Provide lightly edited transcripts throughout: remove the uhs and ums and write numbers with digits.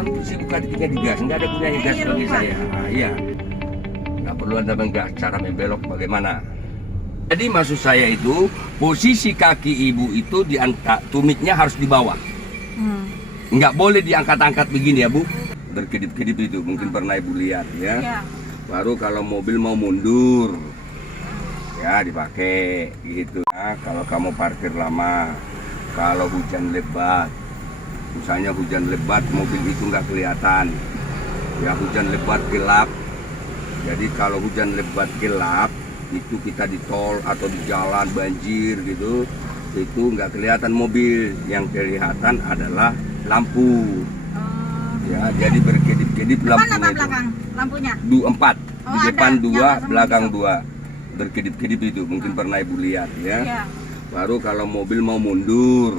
sekarang tuh sibuk ketika digas, nggak ada gunanya gas bagi saya. Nah, iya, nggak perlu Anda menggas. Cara membelok bagaimana? Jadi maksud saya itu posisi kaki ibu itu tumitnya harus di bawah. Nggak boleh diangkat-angkat begini ya Bu. Berkedip-kedip itu mungkin pernah ibu lihat ya. Baru kalau mobil mau mundur ya dipakai gitu. Nah, kalau kamu parkir lama, kalau hujan lebat, misalnya hujan lebat mobil itu nggak kelihatan. Ya hujan lebat gelap. Jadi kalau hujan lebat gelap itu kita di tol atau di jalan banjir gitu, itu nggak kelihatan mobil, yang kelihatan adalah lampu. Ya, jadi berkedip-kedip lampunya. Apa belakang lampunya? 4, di depan 2, belakang hijau. 2. Berkedip-kedip itu mungkin pernah ibu lihat ya. Iya. Baru kalau mobil mau mundur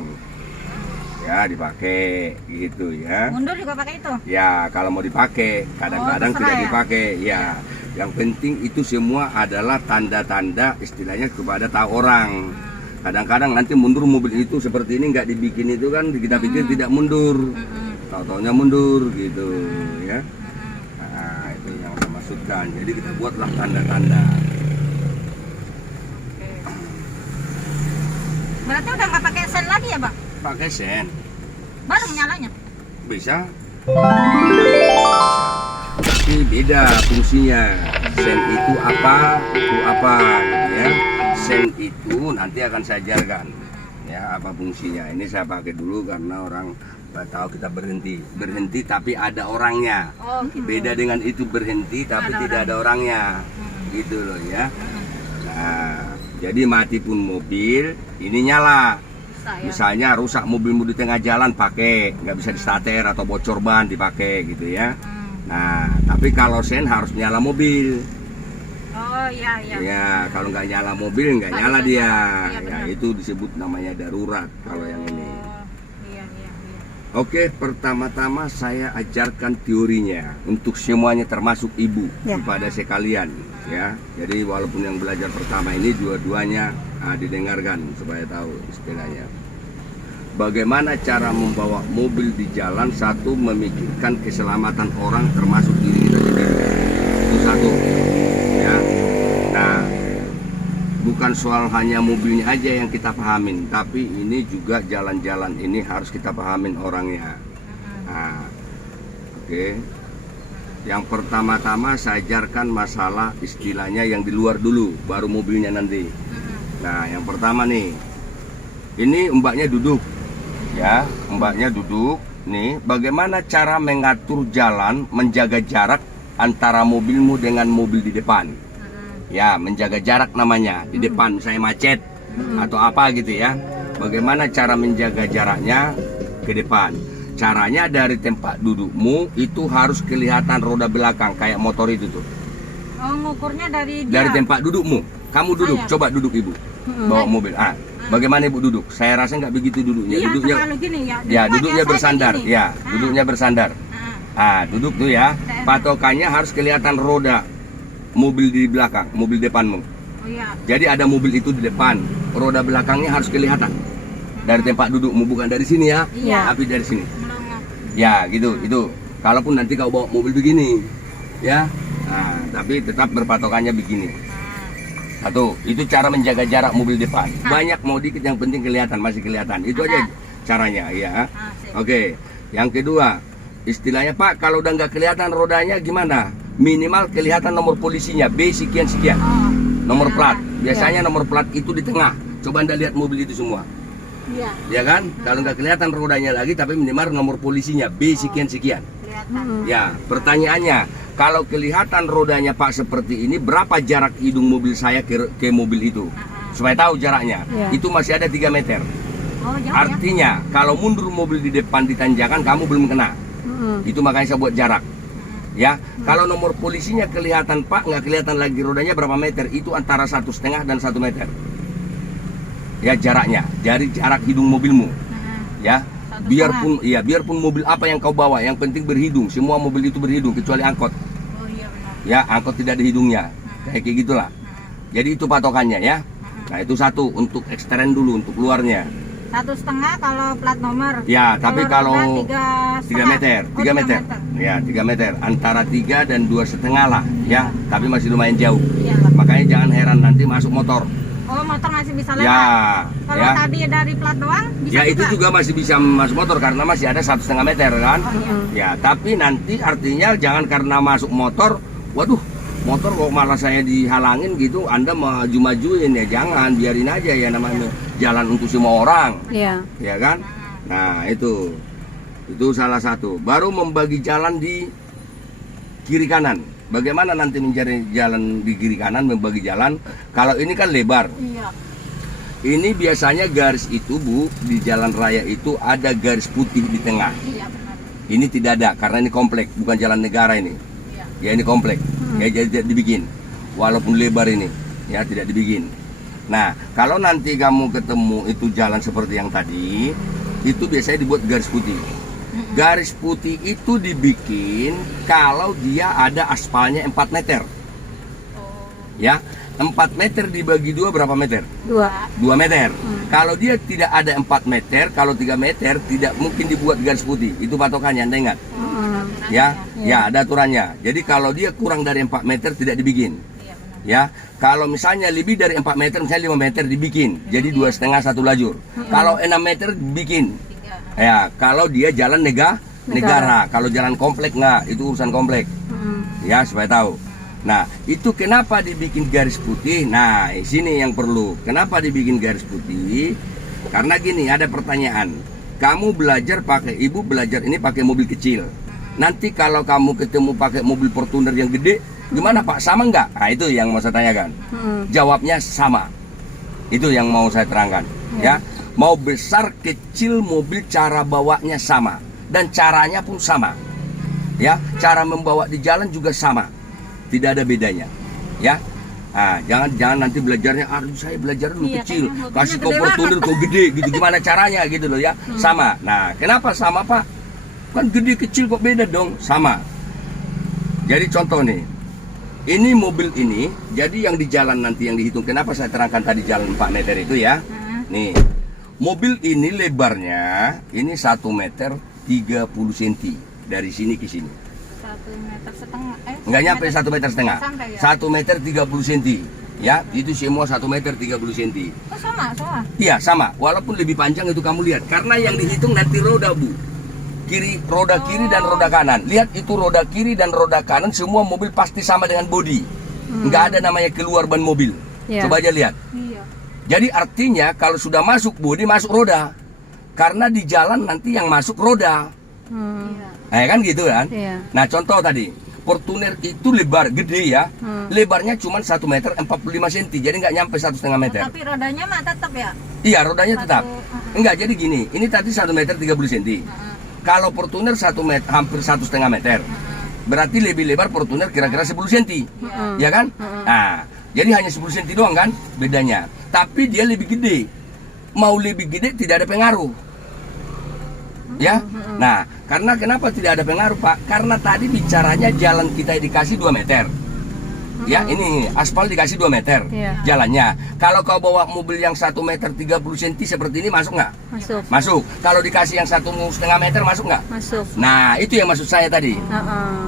ya dipakai gitu ya. Mundur juga pakai itu? Ya, kalau mau dipakai, kadang-kadang tidak dipakai. Ya, yang penting itu semua adalah tanda-tanda istilahnya kepada tahu orang. Kadang-kadang nanti mundur mobil itu seperti ini nggak dibikin itu kan kita pikir tidak mundur. Tahu-taunya mundur gitu ya. Nah, itu yang saya maksudkan. Jadi kita buatlah tanda-tanda. Berarti udah nggak pakai sen lagi ya, Bang? Pakai sen. Baru nyalanya? Bisa. Tapi beda fungsinya. Sen itu apa gitu ya. Sen itu nanti akan saya ajarkan ya apa fungsinya. Ini saya pakai dulu karena orang nggak tahu kita berhenti tapi ada orangnya. Oh, gitu. Beda dengan itu berhenti tapi tidak ada orangnya gitu loh ya. Nah, jadi mati pun mobil ini nyala. Misalnya rusak mobilmu di tengah jalan pakai, nggak bisa di starter atau bocor ban dipakai gitu ya. Nah, tapi kalau sen harus nyala mobil. Oh iya. Ya, kalau nggak nyala mobil nggak nyala dia. Iya, Ya, itu disebut namanya darurat kalau yang ini. Iya. Oke, pertama-tama saya ajarkan teorinya untuk semuanya termasuk ibu kepada sekalian ya. Jadi walaupun yang belajar pertama ini dua-duanya didengarkan supaya tahu istilahnya. Bagaimana cara membawa mobil di jalan, satu memikirkan keselamatan orang termasuk diri kita sendiri. Itu satu ya. Nah, bukan soal hanya mobilnya aja yang kita pahamin, tapi ini juga jalan-jalan ini harus kita pahamin orangnya. Nah, oke. Yang pertama-tama saya ajarkan masalah istilahnya yang di luar dulu, baru mobilnya nanti. Nah, yang pertama nih, ini mbaknya duduk, ya, mbaknya duduk. Nih, bagaimana cara mengatur jalan, menjaga jarak antara mobilmu dengan mobil di depan? Ya, menjaga jarak namanya di depan, misalnya macet atau apa gitu ya. Bagaimana cara menjaga jaraknya ke depan? Caranya dari tempat dudukmu itu harus kelihatan roda belakang kayak motor itu tuh. Oh, ngukurnya dari tempat dudukmu. Kamu duduk, coba duduk ibu. Bawa mobil. Bagaimana ibu duduk? Saya rasa nggak begitu duduknya. Iya, Duduknya, gini, ya duduknya bersandar. Ya, duduknya bersandar. Duduk tuh ya. Patokannya harus kelihatan roda mobil di belakang, mobil depanmu. Oh iya. Jadi ada mobil itu di depan, roda belakangnya harus kelihatan dari tempat dudukmu, bukan dari sini ya, tapi dari sini. Ya, gitu, itu. Kalaupun nanti kau bawa mobil begini, ya, tapi tetap berpatokannya begini. Satu, itu cara menjaga jarak mobil depan. Banyak mau dikit, yang penting kelihatan, masih kelihatan. Itu aja caranya, ya. Oke. Yang kedua, istilahnya Pak, kalau udah nggak kelihatan rodanya gimana? Minimal kelihatan nomor polisinya, B sekian-sekian. Nomor plat. Biasanya nomor plat itu di tengah. Coba Anda lihat mobil itu semua. Iya. Ya kan? Kalau nggak kelihatan rodanya lagi, tapi minimal nomor polisinya, B sekian-sekian. Ya, pertanyaannya, kalau kelihatan rodanya Pak seperti ini, berapa jarak hidung mobil saya ke mobil itu? Supaya tahu jaraknya. Itu masih ada 3 meter. Oh, jauh, Artinya, kalau mundur mobil di depan di tanjakan, kamu belum kena. Itu makanya saya buat jarak. Ya, kalau nomor polisinya kelihatan Pak, nggak kelihatan lagi rodanya berapa meter, itu antara 1,5 dan 1 meter. Ya, jaraknya, dari jarak hidung mobilmu. Ya, biarpun mobil apa yang kau bawa, yang penting berhidung. Semua mobil itu berhidung kecuali angkot. Oh iya benar. Ya, angkot tidak ada hidungnya. Kayak gitulah. Jadi itu patokannya ya. Nah, itu satu untuk ekstern dulu, untuk luarnya. 1,5 kalau plat nomor. Ya, tapi kalau roda 3 meter, 3 meter. Ya, 3 meter. Antara 3 dan 2,5 lah, ya. Tapi masih lumayan jauh. Iya. Makanya jangan heran nanti masuk motor. Oh, motor masih bisa lewat. Ya, Kalau ya. tadi dari plat doang bisa Ya, itu juga masih bisa masuk motor karena masih ada 1,5 meter kan. Oh, iya. Ya, tapi nanti artinya jangan karena masuk motor, waduh, motor kok malah saya dihalangin gitu, Anda maju-majuin ya, jangan, biarin aja ya, namanya jalan untuk semua orang. Iya. Ya kan? Nah, itu salah satu. Baru membagi jalan di kiri kanan. Bagaimana nanti mencari jalan di kiri kanan, membagi jalan? Kalau ini kan lebar. Iya. Ini biasanya garis itu, Bu, di jalan raya itu ada garis putih di tengah. Iya, benar. Ini tidak ada karena ini komplek, bukan jalan negara ini. Iya. Ya, ini komplek. Ya, jadi tidak dibikin. Walaupun lebar ini, ya tidak dibikin. Nah, kalau nanti kamu ketemu itu jalan seperti yang tadi, itu biasanya dibuat garis putih. Garis putih itu dibikin kalau dia ada aspalnya 4 meter. Ya, 4 meter dibagi 2 berapa meter? 2 meter. Kalau dia tidak ada 4 meter, kalau 3 meter tidak mungkin dibuat garis putih. Itu patokannya, Anda ingat? Ya, ya ada aturannya. Jadi kalau dia kurang dari 4 meter tidak dibikin. Iya, benar. Ya, kalau misalnya lebih dari 4 meter, misalnya 5 meter dibikin. Jadi 2,5 satu lajur. Kalau 6 meter dibikin. 3. Ya, kalau dia jalan negara. Kalau jalan komplek nggak, itu urusan komplek. Ya, supaya tahu. Nah, itu kenapa dibikin garis putih? Nah, di sini yang perlu. Kenapa dibikin garis putih? Karena gini, ada pertanyaan. Kamu belajar pakai, ibu belajar ini pakai mobil kecil. Nanti kalau kamu ketemu pakai mobil Fortuner yang gede, gimana Pak? Sama nggak? Nah, itu yang mau saya tanyakan. Jawabnya sama. Itu yang mau saya terangkan. Ya, mau besar kecil mobil cara bawanya sama dan caranya pun sama. Ya, cara membawa di jalan juga sama. Tidak ada bedanya. Ya. Nah, jangan nanti belajarnya, aduh saya belajar dulu Iya, kecil, kayaknya kasih ke mobilnya gede Fortuner kok gede gitu, gimana caranya gitu loh ya. Sama. Nah, kenapa sama Pak? Kan gede kecil kok beda dong. Sama. Jadi contoh nih, ini mobil ini, jadi yang di jalan nanti yang dihitung, kenapa saya terangkan tadi jalan 4 meter itu ya. Nih, mobil ini lebarnya ini 1 meter 30 cm dari sini ke sini. 1,5 meter. Nggak nyampe 1,5 meter. Sampai ya? 1 meter 30 cm. Ya, itu semua 1 meter 30 cm. Oh, sama. Iya, sama. Walaupun lebih panjang itu kamu lihat. Karena yang dihitung nanti roda, Bu. Roda kiri dan roda kanan. Lihat itu roda kiri dan roda kanan semua mobil pasti sama dengan bodi. Nggak ada namanya keluar ban mobil. Iya. Coba aja lihat. Iya. Jadi artinya kalau sudah masuk bodi, masuk roda. Karena di jalan nanti yang masuk roda. Iya. Nah, kan gitu kan? Iya. Nah, contoh tadi, Fortuner itu lebar, gede ya. Lebarnya cuma 1 meter 45 cm, jadi nggak nyampe 1,5 meter. Tapi rodanya mah tetap ya? Iya, rodanya tetap. Satu, Enggak, jadi gini, ini tadi 1 meter 30 cm. Kalau Fortuner 1 meter, hampir 1,5 meter. Berarti lebih lebar Fortuner kira-kira 10 cm. Ya kan? Nah, jadi hanya 10 cm doang kan bedanya. Tapi dia lebih gede. Mau lebih gede tidak ada pengaruh. Ya. Nah, karena kenapa tidak ada pengaruh, Pak? Karena tadi bicaranya jalan kita dikasih 2 meter. Ya, ini aspal dikasih 2 meter Iya. jalannya. Kalau kau bawa mobil yang 1 meter 30 cm seperti ini masuk nggak? Masuk. Masuk. Kalau dikasih yang 1,5 meter masuk nggak? Masuk. Nah, itu yang maksud saya tadi.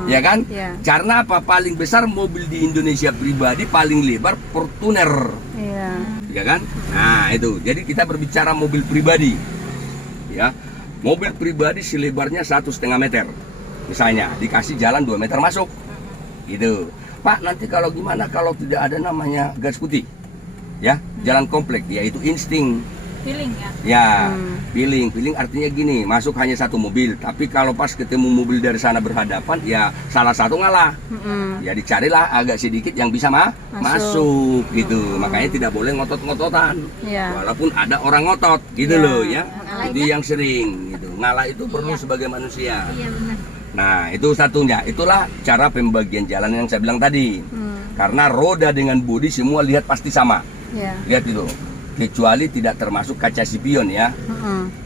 Ya kan? Iya. Karena apa? Paling besar mobil di Indonesia pribadi paling lebar Fortuner. Iya. Ya kan? Nah, itu. Jadi kita berbicara mobil pribadi. Ya. Mobil pribadi selebarnya 1,5 meter. Misalnya, dikasih jalan 2 meter masuk. Gitu. Pak, nanti kalau gimana kalau tidak ada namanya garis putih? Ya, jalan komplek, yaitu insting. Feeling ya? Ya, feeling artinya gini, masuk hanya satu mobil. Tapi kalau pas ketemu mobil dari sana berhadapan, ya salah satu ngalah. Ya dicarilah agak sedikit yang bisa masuk gitu. Makanya tidak boleh ngotot-ngototan. Iya. Walaupun ada orang ngotot gitu Ya. loh ya. Ngalah Itu yang sering gitu. Ngalah itu perlu sebagai manusia. Iya, benar. Nah, itu satunya. Itulah cara pembagian jalan yang saya bilang tadi. Karena roda dengan bodi semua lihat pasti sama. Iya. Lihat itu. Kecuali tidak termasuk kaca spion ya.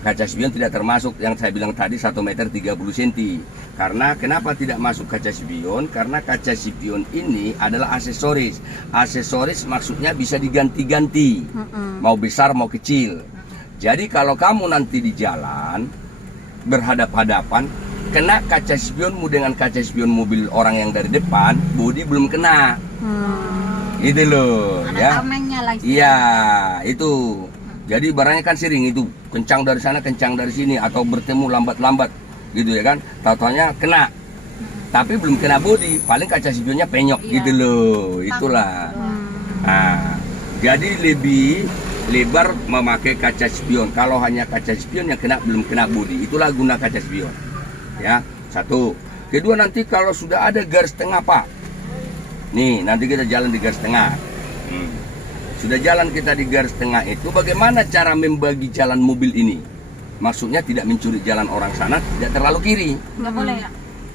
Kaca spion tidak termasuk yang saya bilang tadi 1 meter 30 cm. Karena kenapa tidak masuk kaca spion? Karena kaca spion ini adalah aksesoris. Aksesoris maksudnya bisa diganti-ganti. Mau besar mau kecil. Jadi kalau kamu nanti di jalan berhadap-hadapan, kena kaca spionmu dengan kaca spion mobil orang yang dari depan, bodi belum kena. Itu loh, Ada ya. tamengnya lah. Iya, itu. Jadi barangnya kan sering itu, kencang dari sana, kencang dari sini, atau bertemu lambat-lambat, gitu ya kan. Tahu-taunya kena, tapi belum kena bodi, paling kaca spionnya penyok, Iya. gitu loh. Itulah. Nah, jadi lebih lebar memakai kaca spion. Kalau hanya kaca spion yang kena belum kena bodi, itulah guna kaca spion. Ya, satu. Kedua, nanti kalau sudah ada garis tengah Pak, nih nanti kita jalan di garis tengah. Sudah jalan kita di garis tengah itu, bagaimana cara membagi jalan mobil ini? Maksudnya tidak mencuri jalan orang sana, tidak terlalu kiri. Nggak boleh ya?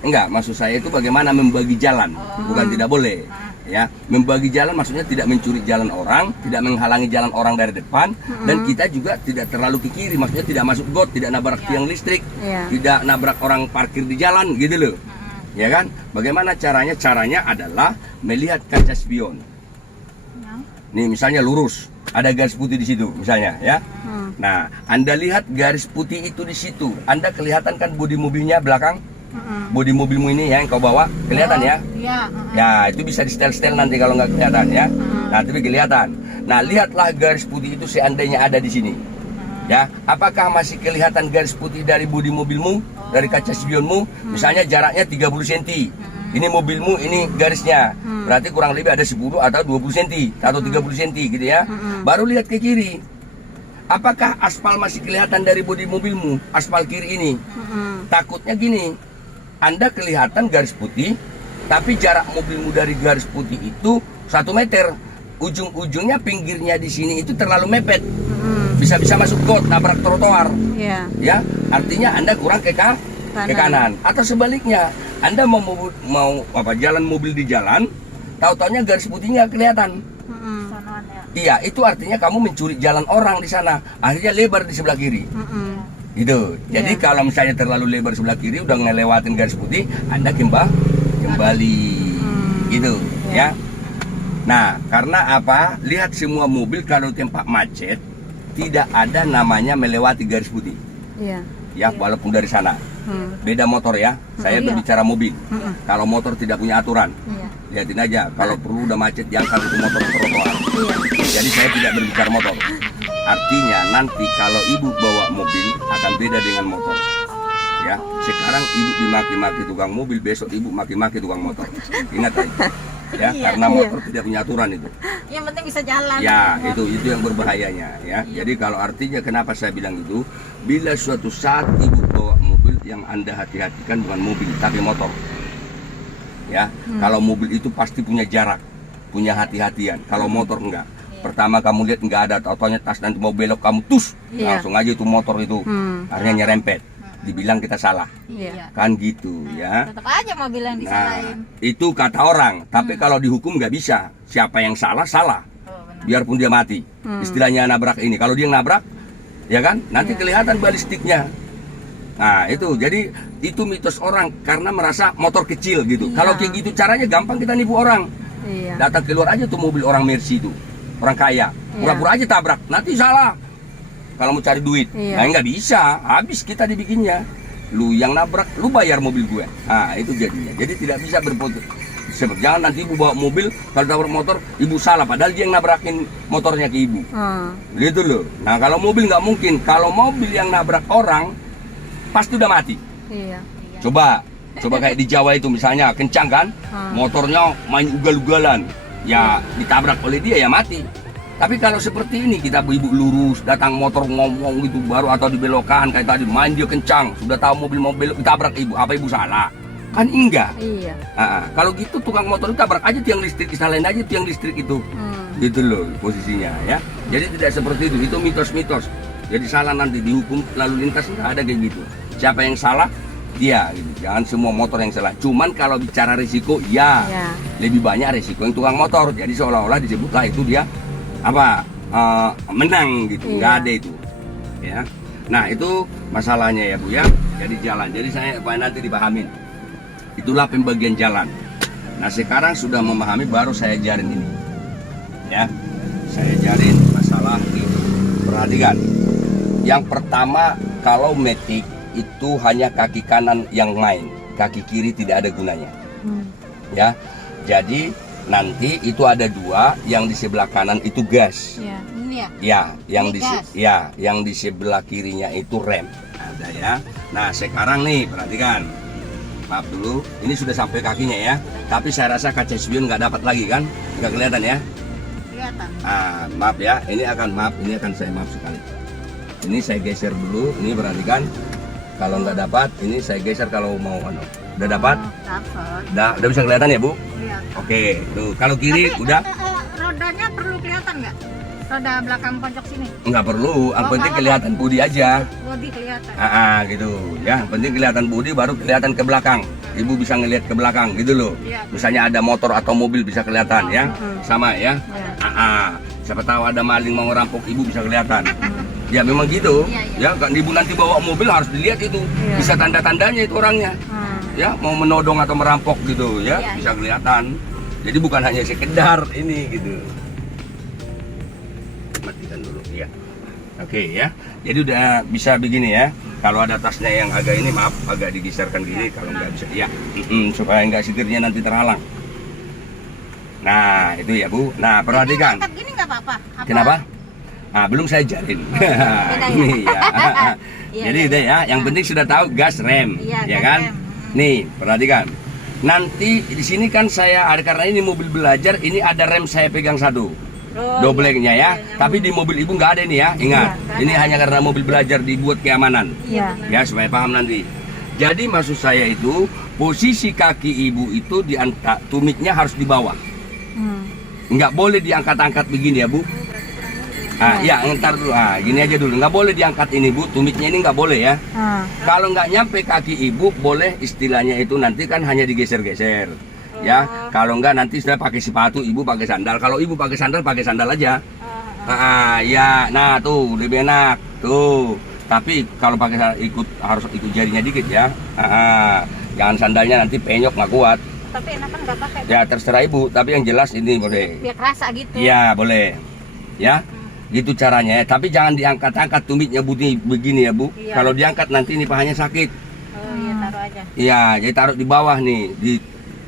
Enggak, maksud saya itu bagaimana membagi jalan, bukan tidak boleh. Ya, membagi jalan maksudnya tidak mencuri jalan orang, tidak menghalangi jalan orang dari depan, dan kita juga tidak terlalu ke kiri, maksudnya tidak masuk got, tidak nabrak tiang listrik, tidak nabrak orang parkir di jalan, gitu loh. Ya kan? Bagaimana caranya? Caranya adalah melihat kaca spion. Nih misalnya lurus, ada garis putih di situ, misalnya ya. Nah, Anda lihat garis putih itu di situ, Anda kelihatan kan bodi mobilnya belakang? Bodi mobilmu ini ya yang kau bawa, kelihatan ya? Iya. Ya, itu bisa di setel-setel nanti kalau nggak kelihatan ya. Nah, tapi kelihatan. Nah, lihatlah garis putih itu seandainya ada di sini. Ya, apakah masih kelihatan garis putih dari bodi mobilmu, dari kaca spionmu? Misalnya jaraknya 30 cm. Ini mobilmu, ini garisnya. Berarti kurang lebih ada 10 atau 20 cm atau 30 cm gitu ya. Baru lihat ke kiri. Apakah aspal masih kelihatan dari bodi mobilmu? Aspal kiri ini. Takutnya gini, Anda kelihatan garis putih, tapi jarak mobilmu dari garis putih itu 1 meter. Ujung-ujungnya pinggirnya di sini itu terlalu mepet. Bisa-bisa masuk got, nabrak trotoar. Ya, artinya Anda kurang ke kanan. Atau sebaliknya, Anda mau jalan mobil di jalan, tahu-taunya garis putihnya kelihatan. Sonoan ya. Iya, itu artinya kamu mencuri jalan orang di sana. Akhirnya lebar di sebelah kiri. Gitu. Jadi kalau misalnya terlalu lebar sebelah kiri, udah ngelewatin garis putih, Anda kembali. Gitu, ya. Nah, karena apa? Lihat semua mobil kalau tempat macet tidak ada namanya melewati garis putih. Ya, walaupun dari sana. Beda motor ya. Saya berbicara mobil. Kalau motor tidak punya aturan. Lihatin aja, kalau perlu udah macet diangkat itu motor ke trotoar. Jadi saya tidak berbicara motor. Artinya nanti kalau ibu bawa mobil akan beda dengan motor. Ya, sekarang ibu dimaki-maki tukang mobil, besok ibu maki-maki tukang motor. Ingat aja. Ya, karena motor tidak punya aturan itu. Yang penting bisa jalan. Ya, itu yang berbahayanya ya. Jadi kalau artinya kenapa saya bilang itu, bila suatu saat ibu bawa mobil, yang Anda hati-hatikan bukan mobil tapi motor. Ya, kalau mobil itu pasti punya jarak, punya hati-hatian. Kalau motor enggak. Pertama kamu lihat enggak ada, taunya tas nanti mau belok kamu tus, langsung aja itu motor itu akhirnya nyerempet. Dibilang kita salah, kan gitu ya. Tetap aja mobil yang disalahin. Itu kata orang, tapi kalau dihukum nggak bisa. Siapa yang salah, salah. Benar. Biarpun dia mati. Istilahnya nabrak ini. Kalau dia yang nabrak, ya kan, nanti kelihatan balistiknya. Nah itu, jadi itu mitos orang karena merasa motor kecil gitu. Kalau kayak gitu caranya gampang kita nipu orang. Datang keluar aja tuh mobil orang Mercy itu, orang kaya, pura-pura aja tabrak, nanti salah. Kalau mau cari duit, nah nggak bisa, habis kita dibikinnya. Lu yang nabrak, lu bayar mobil gue. Nah itu jadinya. Jadi tidak bisa berfoto. Jangan nanti ibu bawa mobil, kalau tabrak motor, ibu salah. Padahal dia yang nabrakin motornya ke ibu. Gitu loh. Nah kalau mobil nggak mungkin. Kalau mobil yang nabrak orang, pasti udah mati. Coba kayak di Jawa itu misalnya, kencang kan, motornya main ugal-ugalan, ya ditabrak oleh dia ya mati. Tapi kalau seperti ini kita ibu lurus, datang motor ngomong gitu baru atau dibelokkan kayak tadi main dia kencang, sudah tahu mobil mau belok ditabrak ibu, apa ibu salah? Kan enggak. Kalau gitu tukang motor itu tabrak aja tiang listrik, disalahin aja tiang listrik itu. Gitu loh posisinya ya. Jadi tidak seperti itu mitos-mitos. Jadi salah nanti dihukum lalu lintas nggak ada kayak gitu. Siapa yang salah? Dia gitu. Jangan semua motor yang salah. Cuman kalau bicara risiko ya. Lebih banyak risiko yang tukang motor. Jadi seolah-olah disebutlah itu dia menang gitu, nggak ada itu ya. Nah itu masalahnya ya Bu ya. Jadi jalan, jadi saya nanti dipahamin itulah pembagian jalan. Nah sekarang sudah memahami baru saya ajarin ini ya, saya ajarin masalah ini. Perhatikan Yang pertama, kalau Matic itu hanya kaki kanan yang main, kaki kiri tidak ada gunanya. Ya, jadi nanti itu ada dua, yang di sebelah kanan itu gas. Iya. Ini ya. Ya, yang Ini di gas. yang di sebelah kirinya itu rem. Ada ya. Nah, sekarang nih perhatikan. Maaf dulu, ini sudah sampai kakinya ya. Tapi saya rasa kaca spion nggak dapat lagi kan? Nggak kelihatan ya? Kelihatan. Ah, maaf ya. Ini akan saya maaf sekali. Ini saya geser dulu. Ini perhatikan. Kalau nggak dapat, ini saya geser kalau mau Udah dapat? Dapat. Udah bisa kelihatan ya, Bu? Kelihatan. Oke, tuh. Kalau kiri Tapi, udah rodanya perlu kelihatan nggak? Roda belakang pojok sini. nggak perlu. Yang Oh, penting malah kelihatan bodi aja. Bodi kelihatan. Gitu ya. Yang penting kelihatan bodi, baru kelihatan ke belakang. Ibu bisa ngelihat ke belakang gitu loh. Iya. Misalnya ada motor atau mobil bisa kelihatan ya. Sama ya. Iya. Siapa tahu ada maling mau ngerampok, ibu bisa kelihatan. Ya memang gitu. Iya, Ya kan ibu nanti bawa mobil harus dilihat itu. Iya. Bisa tanda-tandanya itu orangnya. Ya mau menodong atau merampok gitu ya, Iya, bisa kelihatan. Jadi bukan hanya sekedar ini gitu. Matikan dulu ya. Oke ya. Jadi udah bisa begini ya. Kalau ada tasnya yang agak ini, maaf, agak digeserkan gini. Kalau nggak bisa ya, supaya nggak setirnya nanti terhalang. Nah itu ya Bu. Nah perhatikan. Ini angkat gini nggak apa-apa. Apa? Kenapa? Belum saya jalin. Beda Ini ya. Iya, Jadi iya, udah iya. ya. Yang penting sudah tahu gas rem, Iya, ya gas kan? rem. Nih perhatikan. Nanti di sini kan saya ada, karena ini mobil belajar, ini ada rem saya pegang satu. Oh, Doublengnya ya. iya, Tapi di mobil ibu nggak ada ini ya. Ingat, Iya, ini hanya karena mobil belajar dibuat keamanan. Iya. Ya supaya paham nanti. Jadi maksud saya itu posisi kaki ibu itu di tumitnya harus di bawah. Nggak boleh diangkat-angkat begini ya Bu. Ya ntar dulu. Gini aja dulu. Nggak boleh diangkat ini Bu. Tumitnya ini nggak boleh ya. Kalau nggak nyampe kaki ibu, boleh istilahnya itu nanti kan hanya digeser-geser. Ya, kalau nggak nanti sudah pakai sepatu, ibu pakai sandal. Kalau ibu pakai sandal aja. Ya, nah tuh lebih enak tuh. Tapi kalau pakai harus ikut jarinya dikit ya. Jangan sandalnya nanti penyok nggak kuat. Tapi enakan nggak pakai. Ya terserah ibu. Tapi yang jelas ini boleh. Biar kerasa gitu. Iya boleh. Ya. Gitu caranya, tapi jangan diangkat-angkat tumitnya begini ya Bu. Iya. Kalau diangkat nanti ini pahanya sakit. Oh iya, taruh aja. Iya, jadi taruh di bawah nih, di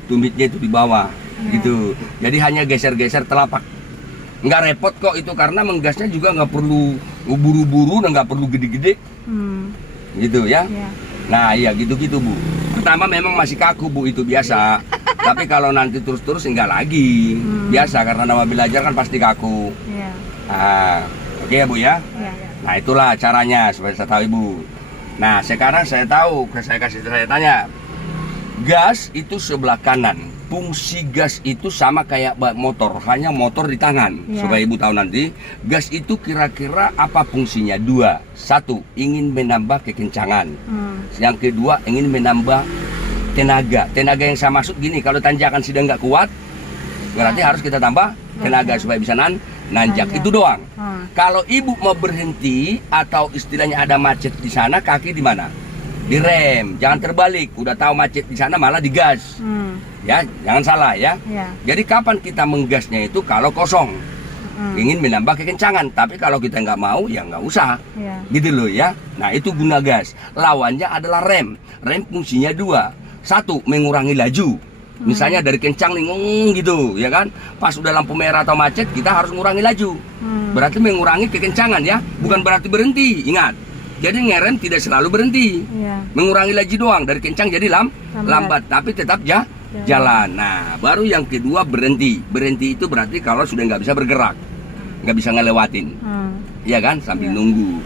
tumitnya itu di bawah, gitu. Jadi hanya geser-geser telapak. Nggak repot kok itu, karena menggasnya juga nggak perlu buru-buru dan nggak perlu gede-gede, gitu ya. Nah iya gitu-gitu Bu. Pertama memang masih kaku Bu, itu biasa. Tapi kalau nanti terus-terus enggak lagi, biasa karena nama belajar kan pasti kaku. Oke ya Bu ya. Nah itulah caranya supaya saya tahu Ibu. Nah sekarang saya tahu, saya tanya, gas itu sebelah kanan. Fungsi gas itu sama kayak motor, hanya motor di tangan. Supaya Ibu tahu nanti, gas itu kira-kira apa fungsinya? Dua. Satu, ingin menambah kekencangan. Yang kedua, ingin menambah tenaga. Tenaga yang saya maksud gini, kalau tanjakan sudah nggak kuat, berarti harus kita tambah tenaga supaya bisa nanjak. Itu doang. Kalau ibu mau berhenti atau istilahnya ada macet di sana, kaki di mana? Di rem. Jangan terbalik. Udah tahu macet di sana malah digas. Ya, jangan salah ya. Jadi kapan kita menggasnya itu kalau kosong, ingin menambah kekencangan. Tapi kalau kita nggak mau ya nggak usah. Gitu loh ya. Nah itu guna gas. Lawannya adalah rem. Rem fungsinya dua. Satu, mengurangi laju. Misalnya dari kencang nih gitu ya kan, pas udah lampu merah atau macet kita harus mengurangi laju. Berarti mengurangi kekencangan ya, bukan berarti berhenti. Ingat, jadi ngerem tidak selalu berhenti, mengurangi laju doang, dari kencang jadi lambat tapi tetap jalan. Nah baru yang kedua berhenti. Berhenti itu berarti kalau sudah nggak bisa bergerak, nggak bisa ngelewatin, ya kan, sambil nunggu.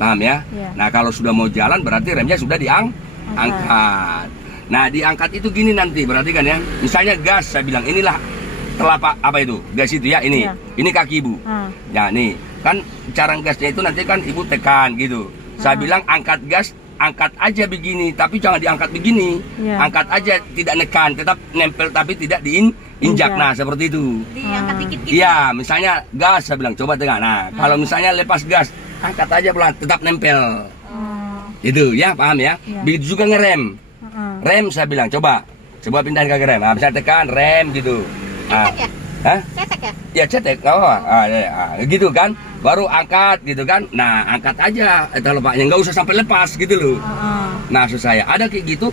Paham ya? Nah kalau sudah mau jalan berarti remnya sudah diangkat. Nah diangkat itu gini nanti, perhatikan ya. Misalnya gas, saya bilang inilah telapak apa itu, gas itu ya, ini kaki ibu. Nah nih kan cara gasnya itu nanti kan ibu tekan gitu. Saya bilang angkat gas, angkat aja begini, tapi jangan diangkat begini. Angkat aja, tidak nekan, tetap nempel tapi tidak diinjak. Nah seperti itu. Diangkat dikit gitu. Iya, misalnya gas, saya bilang coba tekan. Nah kalau misalnya lepas gas, angkat aja pelan, tetap nempel. Itu ya, paham ya? Begitu juga ngerem. Rem saya bilang coba pindahin kaki rem. Bisa tekan rem gitu. Hah? Cetek ya? Ya cetek, nggak apa-apa. Gitu kan, baru angkat gitu kan. Nah angkat aja telopaknya, nggak usah sampai lepas gitu loh. Nah maksud saya ada kayak gitu,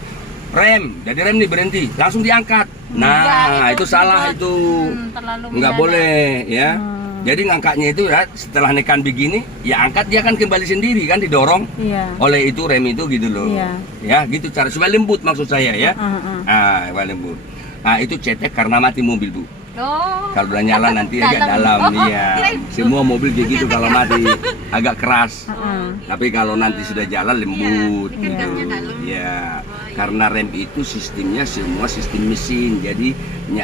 rem, jadi rem nih berhenti, langsung diangkat. Nah itu salah itu, Terlalu nggak mendadak. boleh ya. Jadi ngangkatnya itu ya setelah nekan begini, ya angkat dia kan kembali sendiri kan, didorong Iya. oleh itu rem itu gitu loh. Iya. Ya gitu cara supaya lembut maksud saya ya. Supaya lembut. Nah itu cetek karena mati mobil Bu. Oh. Kalau udah nyala nanti agak dalam, iya. Semua mobil kayak gitu kalau mati agak keras. Tapi kalau nanti sudah jalan lembut Iya, bikin gasnya gitu. dalam. Ya, karena rem itu sistemnya semua sistem mesin. Jadi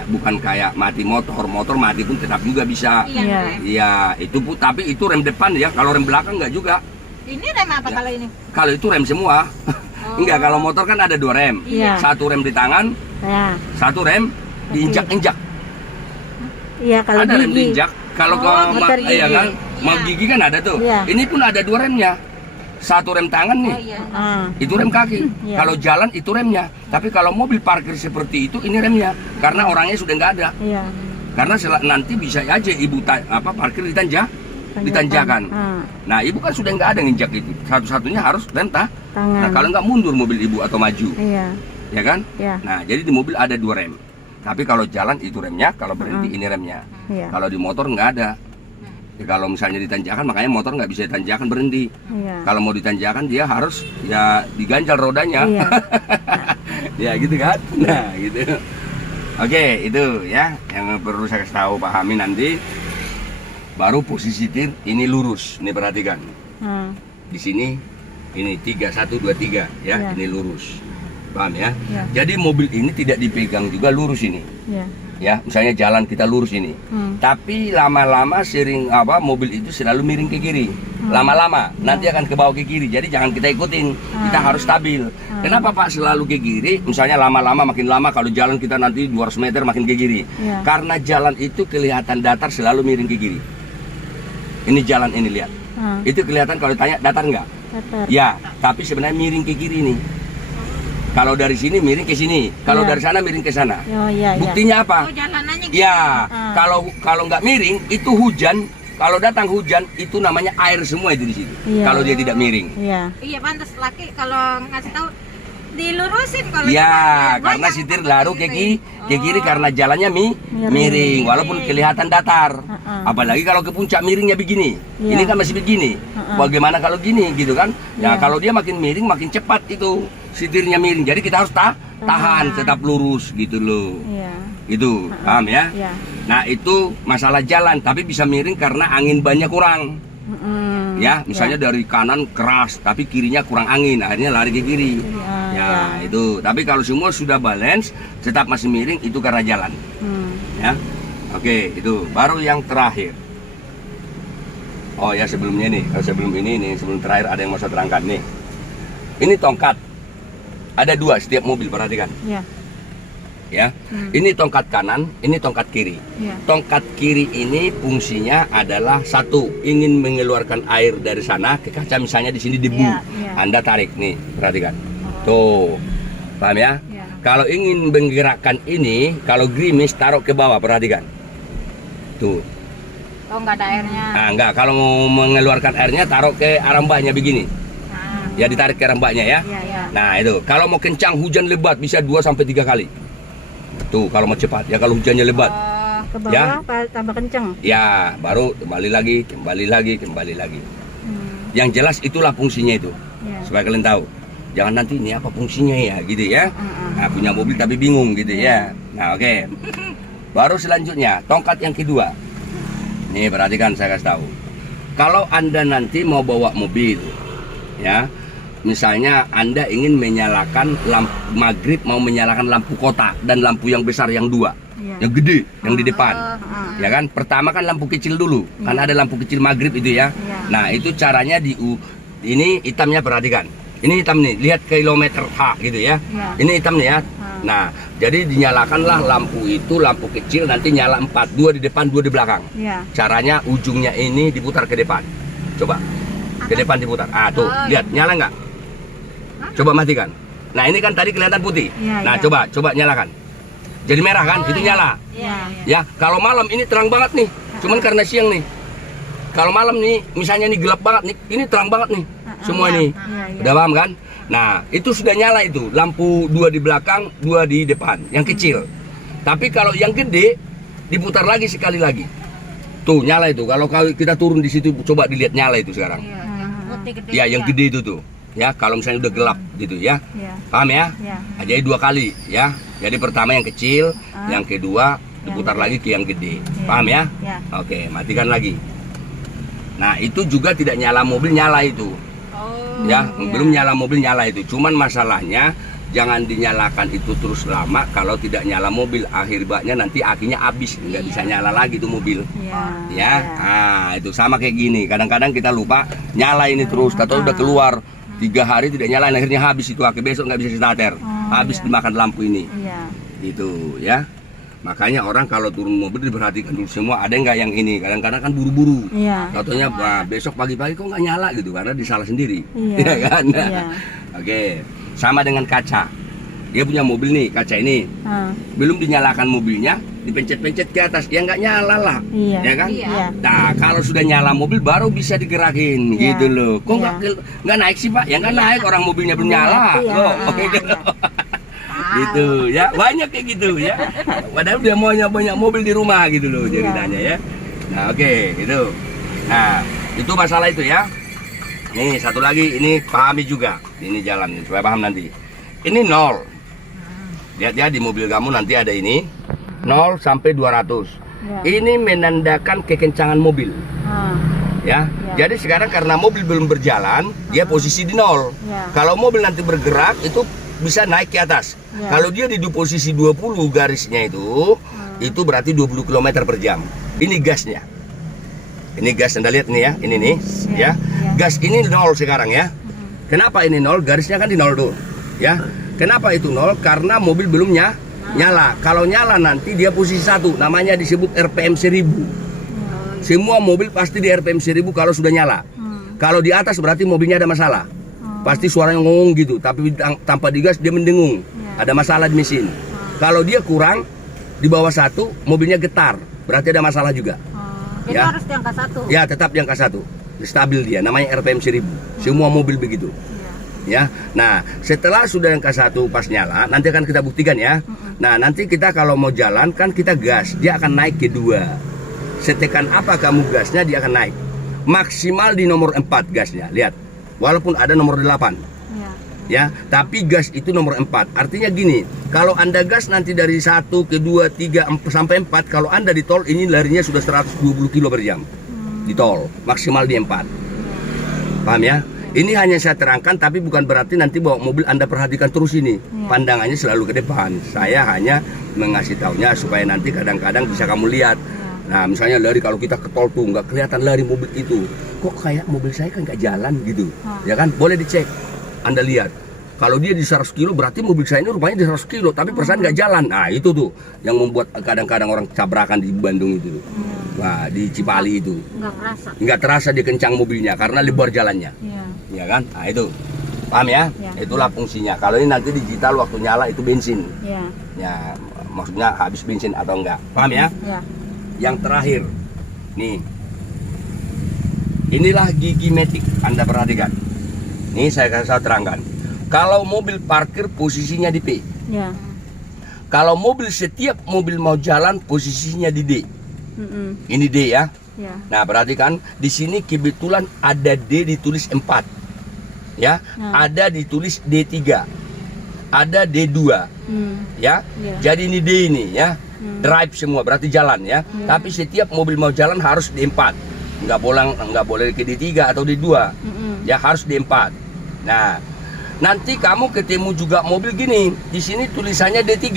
bukan kayak mati motor mati pun tetap juga bisa. Iya. Iya, itu Bu, tapi itu rem depan ya. Kalau rem belakang nggak juga. Ini rem apa kalau ini? Kalau itu rem semua. Enggak, kalau motor kan ada 2 rem. Iya. Satu rem di tangan, Ya. satu rem diinjak-injak. Iya, kalau Ada rem gigi. diinjak. Kalau ke motor iya gigi. kan, mau Iya. gigi kan ada tuh. Iya. Ini pun ada 2 remnya. Satu rem tangan nih, Oh iya. itu rem kaki. Iya. Kalau jalan itu remnya. Tapi kalau mobil parkir seperti itu, ini remnya. Karena orangnya sudah nggak ada. Iya. Karena nanti bisa aja ibu parkir ditanjakan. Nah ibu kan sudah nggak ada nginjak itu. Satu-satunya harus rem tangan. Nah kalau nggak mundur mobil ibu atau maju, Iya. ya kan? Iya. Nah jadi di mobil ada 2 rem. Tapi kalau jalan itu remnya, kalau berhenti ini remnya. Iya. Kalau di motor nggak ada. Ya, kalau misalnya ditanjakan, makanya motor nggak bisa ditanjakan berhenti. Iya. Kalau mau ditanjakan dia harus ya diganjal rodanya. Iya. Ya gitu kan. Nah gitu. Oke itu ya yang perlu saya kasih tahu, pahami nanti. Baru posisi setir ini lurus. Ini perhatikan. Di sini ini 3 1 2 3 ya, Iya. ini lurus. Paham ya? Iya. Jadi mobil ini tidak dipegang juga lurus ini. Iya. Ya, misalnya jalan kita lurus ini. Tapi lama-lama sering mobil itu selalu miring ke kiri. Lama-lama nanti akan ke bawah ke kiri. Jadi jangan kita ikutin. Kita harus stabil. Kenapa Pak selalu ke kiri? Misalnya lama-lama makin lama kalau jalan kita nanti 200 meter makin ke kiri. Iya. Karena jalan itu kelihatan datar selalu miring ke kiri. Ini jalan ini lihat. Itu kelihatan kalau ditanya datar nggak? Datar. Ya, tapi sebenarnya miring ke kiri nih. Kalau dari sini miring ke sini, kalau Iya. dari sana miring ke sana. Oh iya, iya. Buktinya apa? Oh jalanannya gitu. Ya, kalau nggak miring itu hujan. Kalau datang hujan itu namanya air semua itu di situ. Iya. Kalau dia tidak miring. Iya. Iya pantas laki kalau ngasih tahu dilurusin kalau Ya, cuma karena goyang setir seperti laru itu. ke kiri karena jalannya miring, walaupun kelihatan datar. Apalagi kalau ke puncak miringnya begini. Iya. Ini kan masih begini. Bagaimana kalau gini gitu kan? Ya, Iya. kalau dia makin miring makin cepat itu setirnya miring. Jadi kita harus tahan tetap lurus gitu loh. Iya. Itu, paham ya? Iya. Nah, itu masalah jalan, tapi bisa miring karena angin banyak kurang. Ya, misalnya dari kanan keras, tapi kirinya kurang angin, akhirnya lari ke kiri. Ya, itu. Tapi kalau semua sudah balance, tetap masih miring, itu karena jalan. Ya, oke, itu. Baru yang terakhir. Oh ya, sebelumnya nih, kalau sebelum ini, sebelum terakhir ada yang mau saya terangkan nih. Ini tongkat. Ada 2 setiap mobil, perhatikan. Iya. Ya, ini tongkat kanan, ini tongkat kiri. Iya. Tongkat kiri ini fungsinya adalah satu, ingin mengeluarkan air dari sana ke kaca, misalnya di sini debu. Iya, iya. Anda tarik nih, perhatikan. Tuh, paham ya? Iya. Kalau ingin menggerakkan ini, kalau gerimis taruh ke bawah, perhatikan. Tuh, Oh nggak ada airnya. nah enggak, kalau mau mengeluarkan airnya taruh ke arah mbaknya begini. Nah, Ya ditarik ke arah mbaknya ya. Iya, iya. Nah itu, kalau mau kencang hujan lebat bisa 2-3 kali. Tuh, kalau mau cepat. Ya kalau hujannya lebat. Ke bawah Ya. apa tambah kenceng? Ya, baru kembali lagi. Yang jelas itulah fungsinya itu. Iya. Supaya kalian tahu. Jangan nanti ini apa fungsinya ya, gitu ya. Nah, punya mobil tapi bingung gitu ya. Nah, oke. Baru selanjutnya, tongkat yang kedua. Nih, perhatikan saya kasih tahu. Kalau Anda nanti mau bawa mobil, ya. Misalnya Anda ingin menyalakan lampu maghrib, mau menyalakan lampu kota dan lampu yang besar yang 2. Iya. Yang gede, yang di depan. Ya kan, pertama kan lampu kecil dulu, kan ada lampu kecil maghrib itu ya. Iya. Nah itu caranya ini hitamnya, perhatikan. Ini hitam nih, lihat kilometer H gitu ya. Iya. Ini hitam nih ya. Nah jadi dinyalakanlah lampu itu, lampu kecil nanti nyala 4, 2 di depan, 2 di belakang. Iya. Caranya ujungnya ini diputar ke depan. Coba ke depan diputar. Ah tuh, lihat nyala nggak? Coba matikan. Nah ini kan tadi kelihatan putih. Iya, Nah iya. coba nyalakan. jadi merah kan, itu nyala. Iya. Ya, kalau malam ini terang banget nih. Cuman karena siang nih. Kalau malam nih, misalnya nih gelap banget nih, ini terang banget nih. Semua nih. Udah paham kan? Nah, itu sudah nyala itu. Lampu 2 di belakang, 2 di depan, yang kecil. Tapi kalau yang gede diputar lagi sekali lagi. Tuh, nyala itu. Kalau kita turun di situ coba dilihat nyala itu sekarang. Iya, yang putih gede. Ya, yang juga. gede itu tuh. Ya, kalau misalnya udah gelap gitu ya. Iya. Paham ya? Iya. Nah, jadi 2 kali ya. Jadi pertama yang kecil, yang kedua diputar lagi ke yang gede. Paham ya? Iya. Oke, matikan lagi. Nah, itu juga tidak nyala mobil, nyala itu. Oh. Ya, belum nyala mobil, nyala itu. Cuman masalahnya jangan dinyalakan itu terus lama. Kalau tidak nyala mobil, akibatnya nanti akinya habis, nggak bisa nyala lagi tuh mobil. Iya. Ya, nah itu sama kayak gini. Kadang-kadang kita lupa nyala ini terus. Atau udah keluar 3 hari tidak nyala, akhirnya habis itu aki, besok nggak bisa starter. Habis dimakan lampu ini. Iya. Itu ya. Makanya orang kalau turun mobil diperhatikan dulu semua. Ada nggak yang ini? Kadang-kadang kan buru-buru. Iya. Contohnya besok pagi-pagi kok nggak nyala gitu karena disalah sendiri. Iya. Ya kan? Iya. Oke. Sama dengan kaca. Dia punya mobil nih, kaca ini. Ah, Belum dinyalakan mobilnya, dipencet-pencet ke atas. Ya nggak nyala lah. Iya. Ya kan? Iya. Nah, kalau sudah nyala mobil baru bisa digerakin Iya. gitu loh. Kok Iya. nggak naik sih, Pak? Ya nggak naik, orang mobilnya belum nyala. Iya. Loh, gitu. Gitu ya, banyak kayak gitu ya. Padahal dia maunya banyak mobil di rumah gitu loh ceritanya ya. Nah, oke, itu. Nah, itu masalah itu ya. Nih, satu lagi ini pahami juga. Ini jalan nih supaya paham nanti. Ini 0. Lihat ya di mobil kamu nanti ada ini 0 sampai 200. Ya. Ini menandakan kekencangan mobil. Ah, Ya. Ya. Jadi sekarang karena mobil belum berjalan, dia posisi di 0. Ya. Kalau mobil nanti bergerak itu bisa naik ke atas. Ya. Kalau dia di posisi 20 garisnya itu berarti 20 km per jam. Ini gasnya. Ini gas Anda lihat nih ya, ini nih ya. Gas ini 0 sekarang ya. Kenapa ini 0? Garisnya kan di 0 tuh. Ya. Kenapa itu 0? Karena mobil belum nyala. Kalau nyala nanti dia posisi 1, namanya disebut RPM 1000. Semua mobil pasti di RPM 1000 kalau sudah nyala. Kalau di atas berarti mobilnya ada masalah. Pasti suaranya ngomong gitu, tapi tanpa digas dia mendengung. Ada masalah di mesin. Kalau dia kurang di bawah 1, mobilnya getar, berarti ada masalah juga. Jadi Ya. harus di angka 1. Ya, tetap di angka 1. Stabil dia, namanya RPM 1000. Semua mobil begitu. Ya. Nah, setelah sudah angka 1 pas nyala, nanti akan kita buktikan ya. Nah, nanti kita kalau mau jalan kan kita gas, dia akan naik ke 2. Setekan apa kamu gasnya dia akan naik. Maksimal di nomor 4 gasnya, lihat. Walaupun ada nomor 8. Ya, tapi gas itu nomor 4. Artinya gini, kalau Anda gas nanti dari 1 ke 2, 3, sampai 4, kalau Anda di tol ini larinya sudah 120 km per jam. Di tol, maksimal di 4. Paham ya? Ini hanya saya terangkan, tapi bukan berarti nanti bawa mobil Anda perhatikan terus ini. Pandangannya selalu ke depan. Saya hanya mengasih taunya supaya nanti kadang-kadang bisa kamu lihat. Nah, misalnya lari, kalau kita ke tol tuh nggak kelihatan lari mobil itu. Kok kayak mobil saya kan nggak jalan gitu. Ya kan? Boleh dicek. Anda lihat. Kalau dia di 100 kilo berarti mobil saya ini rupanya di 100 kilo, tapi perasaan nggak jalan. Nah, itu tuh yang membuat kadang-kadang orang tabrakan di Bandung itu. Wah, di Cipali itu. Nggak kerasa. Nggak terasa dia kencang mobilnya karena lebar jalannya. iya. Ya kan? Nah, itu. Paham ya? Ya. Itulah fungsinya. Kalau ini nanti digital waktu nyala itu bensin. Iya. Ya, maksudnya habis bensin atau enggak. Paham ya? Iya. Yang terakhir. Nih. Inilah gigi matic. Anda perhatikan. Nih saya terangkan. Kalau mobil parkir posisinya di P. Iya. Kalau mobil setiap mobil mau jalan posisinya di D. Ini D ya. Iya. Nah, perhatikan di sini kebetulan ada D ditulis 4. Ya, ada ditulis D3. Ada D2. Ya. Iya. Jadi ini D ini ya. Drive semua berarti jalan ya. Tapi setiap mobil mau jalan harus D4. Nggak boleh ke D3 atau D2. Ya harus D4. Nah, nanti kamu ketemu juga mobil gini. Di sini tulisannya D3.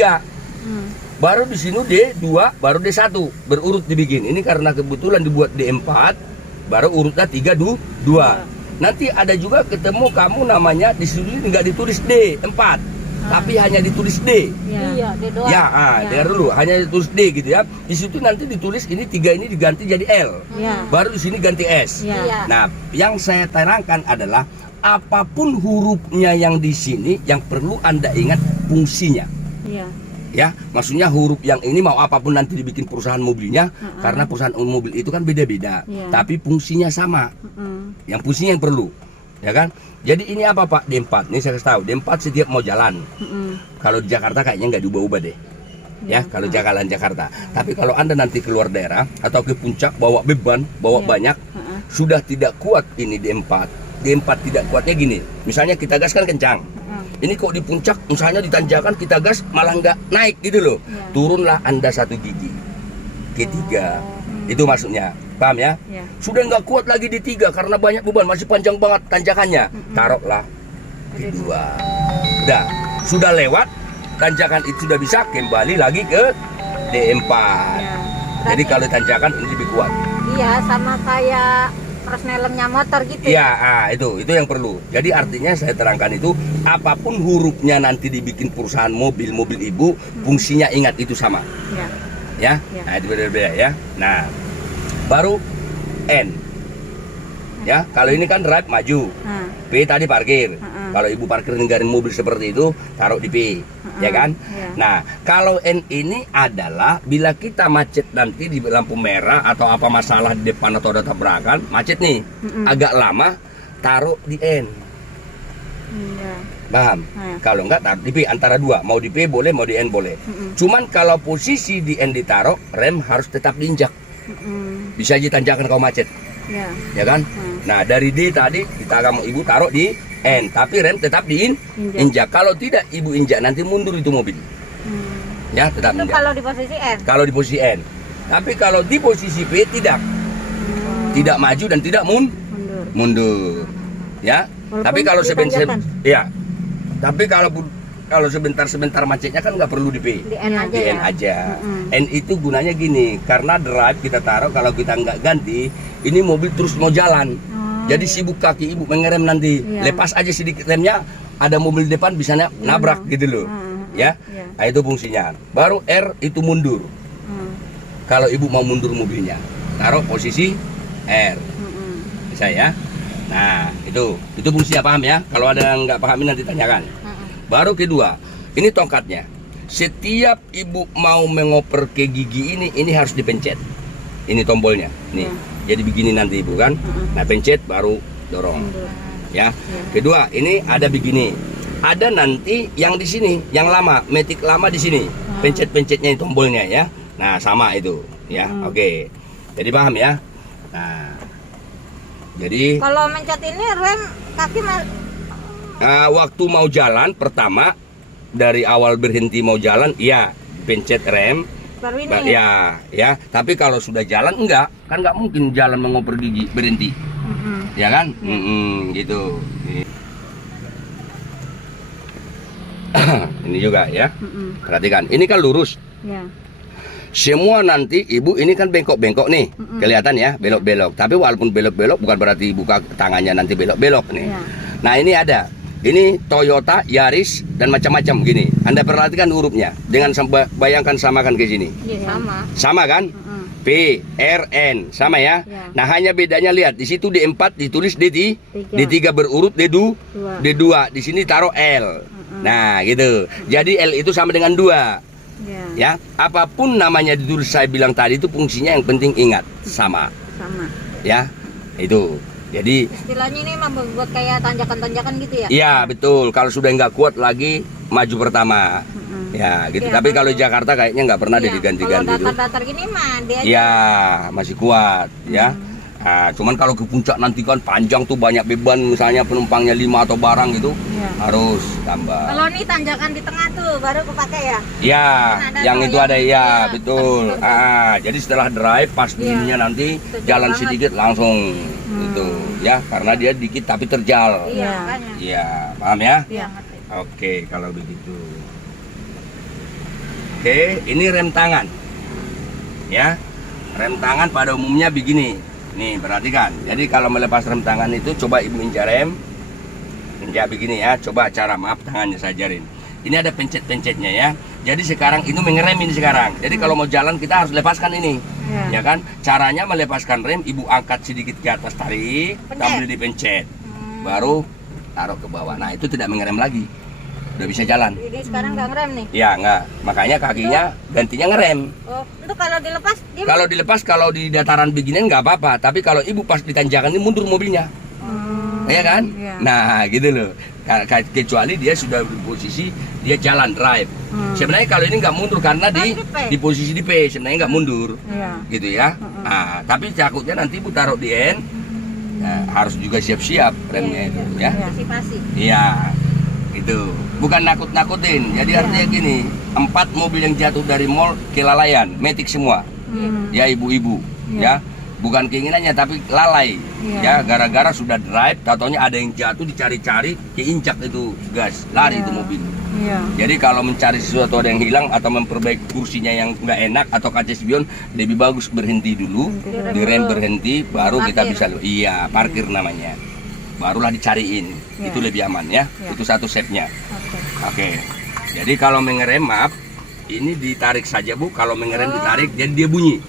Baru di sini D2, baru D1, berurut dibikin. Ini karena kebetulan dibuat D4, baru urutnya 3, 2. Nanti ada juga ketemu kamu namanya di sini nggak ditulis D4, tapi hanya ditulis D. Iya, dia doang. Ya, dengar dulu, hanya ditulis D gitu ya. Di situ nanti ditulis ini 3 ini diganti jadi L. Iya. Baru di sini ganti S. Iya. Nah, yang saya terangkan adalah apapun hurufnya yang di sini, yang perlu Anda ingat fungsinya. Iya. Ya, maksudnya huruf yang ini mau apapun nanti dibikin perusahaan mobilnya, karena perusahaan mobil itu kan beda-beda, Iya. tapi fungsinya sama. Yang fungsinya yang perlu, ya kan? Jadi ini apa Pak? D4. Ini saya kasih tahu, D4 setiap mau jalan. Kalau di Jakarta kayaknya nggak diubah-ubah deh. Ya, kalau jalan Jakarta. Tapi kalau Anda nanti keluar daerah atau ke puncak bawa beban, bawa banyak, sudah tidak kuat ini D4. D4 tidak kuatnya gini. Misalnya kita gas kan kencang. Ini kok di puncak, misalnya di tanjakan kita gas malah nggak naik gitu loh. Turunlah Anda 1 gigi. Ketiga. Itu maksudnya. Paham ya? Sudah nggak kuat lagi di 3 karena banyak beban, masih panjang banget tanjakannya. Taruhlah kedua. Udah, sudah lewat tanjakan itu sudah bisa kembali lagi ke D4. Jadi kalau tanjakan ini lebih kuat. Iya, sama kayak persnelemnya motor gitu. Iya, itu yang perlu. Jadi artinya saya terangkan itu apapun hurufnya nanti dibikin perusahaan mobil ibu, fungsinya ingat itu sama. Ya. Nah, itu beda-beda ya. Nah, baru N. Ya, kalau ini kan drive maju. P tadi parkir. Kalau ibu parkir ninggalin mobil seperti itu, taruh di P. Ya kan? Nah, kalau N ini adalah bila kita macet nanti di lampu merah atau apa masalah di depan atau ada tabrakan, macet nih, agak lama, taruh di N. Paham? Kalau enggak taruh di P, antara dua, mau di P boleh, mau di N boleh. Cuman kalau posisi di N ditaruh, rem harus tetap diinjak. Bisa aja tanjakan kau macet. Ya kan? Nah, dari D tadi kita kamu ibu taruh di N, tapi rem tetap diinjak. Kalau tidak ibu injak nanti mundur itu mobil. Ya, tetap Itu injak. kalau di posisi N. Kalau di posisi N. Tapi kalau di posisi P tidak. Tidak maju dan tidak mundur. Ya. Walaupun Tapi kalau ditanjakan. ya. Tapi kalau sebentar macetnya kan nggak perlu di P. Di N aja Di ya. N aja. N itu gunanya gini, karena drive kita taruh kalau kita nggak ganti, ini mobil terus mau jalan. Jadi sibuk kaki ibu mengerem nanti, lepas aja sedikit remnya, ada mobil depan bisa nabrak gitu loh. Ya, nah, itu fungsinya. Baru R itu mundur. Kalau ibu mau mundur mobilnya, taruh posisi R. Bisa ya. Nah, itu fungsinya, paham ya? Kalau ada yang nggak pahamin nanti tanyakan. Baru kedua, ini tongkatnya. Setiap ibu mau mengoper ke gigi ini harus dipencet. Ini tombolnya, nih. Jadi begini nanti ibu kan. Nah, pencet baru dorong. Ya. Kedua, ini ada begini. Ada nanti yang di sini, yang lama, metik lama di sini. Pencet-pencetnya tombolnya ya. Nah, sama itu, ya. Oke. Jadi paham ya? Nah. Jadi Kalau mencet ini rem kaki waktu mau jalan pertama dari awal berhenti mau jalan, iya, pencet rem. baru ini. Ya. Tapi kalau sudah jalan enggak, kan nggak mungkin jalan mengoper gigi berhenti, ya kan? Gitu. Ini juga ya. Perhatikan, ini kan lurus. Semua nanti ibu ini kan bengkok-bengkok nih, kelihatan ya, belok-belok. Tapi walaupun belok-belok bukan berarti buka tangannya nanti belok-belok nih. Nah, ini ada. Ini Toyota, Yaris, dan macam-macam gini. Anda perhatikan hurufnya. Dengan bayangkan samakan ke sini. Sama. Sama kan? P, R, N. Sama ya? Nah, hanya bedanya lihat. Di situ D4 ditulis D3 berurut D2. Di sini taruh L. Nah, gitu. Jadi L itu sama dengan 2. Ya, apapun namanya ditulis saya bilang tadi itu fungsinya yang penting ingat. Sama. Ya, itu. Jadi Istilahnya ini membuat kayak tanjakan-tanjakan gitu ya? iya betul, kalau sudah nggak kuat lagi maju pertama. Ya gitu, tapi kalau di Jakarta kayaknya nggak pernah deh diganti-ganti Kalau itu. datar-datar gini mah dia aja. Ya masih kuat ya. Nah, cuman kalau ke puncak nanti kan panjang tuh banyak beban, misalnya penumpangnya 5 atau barang gitu harus tambah. Kalau ini tanjakan di tengah tuh baru kepake ya? Ya, Ada yang tuh itu yang ada ini ya, ya, betul. Jadi setelah drive pas dirinya nanti jalan banget. sedikit langsung itu ya, karena dia dikit tapi terjal. Iya, makanya. Iya, paham ya? Iya, ngerti. Oke, kalau begitu. Oke, ini rem tangan. Ya. Rem tangan pada umumnya begini. Nih, perhatikan. Jadi kalau melepas rem tangan itu coba ibu injak rem. Injak begini ya. Coba cara, maaf tangannya saya ajarin. Ini ada pencet-pencetnya ya. Jadi sekarang ini mengerem ini sekarang. Jadi kalau mau jalan kita harus lepaskan ini. Ya kan? Caranya melepaskan rem, ibu angkat sedikit ke atas, tarik, sambil dipencet. Baru taruh ke bawah. Nah, itu tidak mengerem lagi. udah bisa jalan. Jadi sekarang nggak ngerem nih. Ya nggak, makanya kakinya gantinya ngerem. Oh, itu kalau dilepas dia Kalau dilepas, kalau di dataran beginian nggak apa-apa, tapi kalau ibu pas di tanjakan ini mundur mobilnya, ya kan? Iya. Nah gitu loh. Kecuali dia sudah di posisi dia jalan drive. Sebenarnya kalau ini nggak mundur karena Kan di P. di posisi di P, sebenarnya nggak mundur, Iya. gitu ya. Nah, tapi takutnya nanti ibu taruh di N, nah, harus juga siap-siap remnya itu, ya. antisipasi. Iya, itu bukan nakut-nakutin. Jadi artinya gini, 4 mobil yang jatuh dari mall kelalaian, metik semua. Ya ibu-ibu, ya bukan keinginannya tapi lalai, ya gara-gara sudah drive, taunya ada yang jatuh dicari-cari, keinjak itu gas, lari itu mobil. Iya. Jadi kalau mencari sesuatu ada yang hilang atau memperbaiki kursinya yang nggak enak atau kaca spion, lebih bagus berhenti dulu, direm berhenti, baru kita bisa iya parkir namanya, barulah dicariin, itu lebih aman ya, itu satu stepnya. Oke. Jadi kalau mengerem maaf, ini ditarik saja Bu, kalau mengerem ditarik jadi dia bunyi.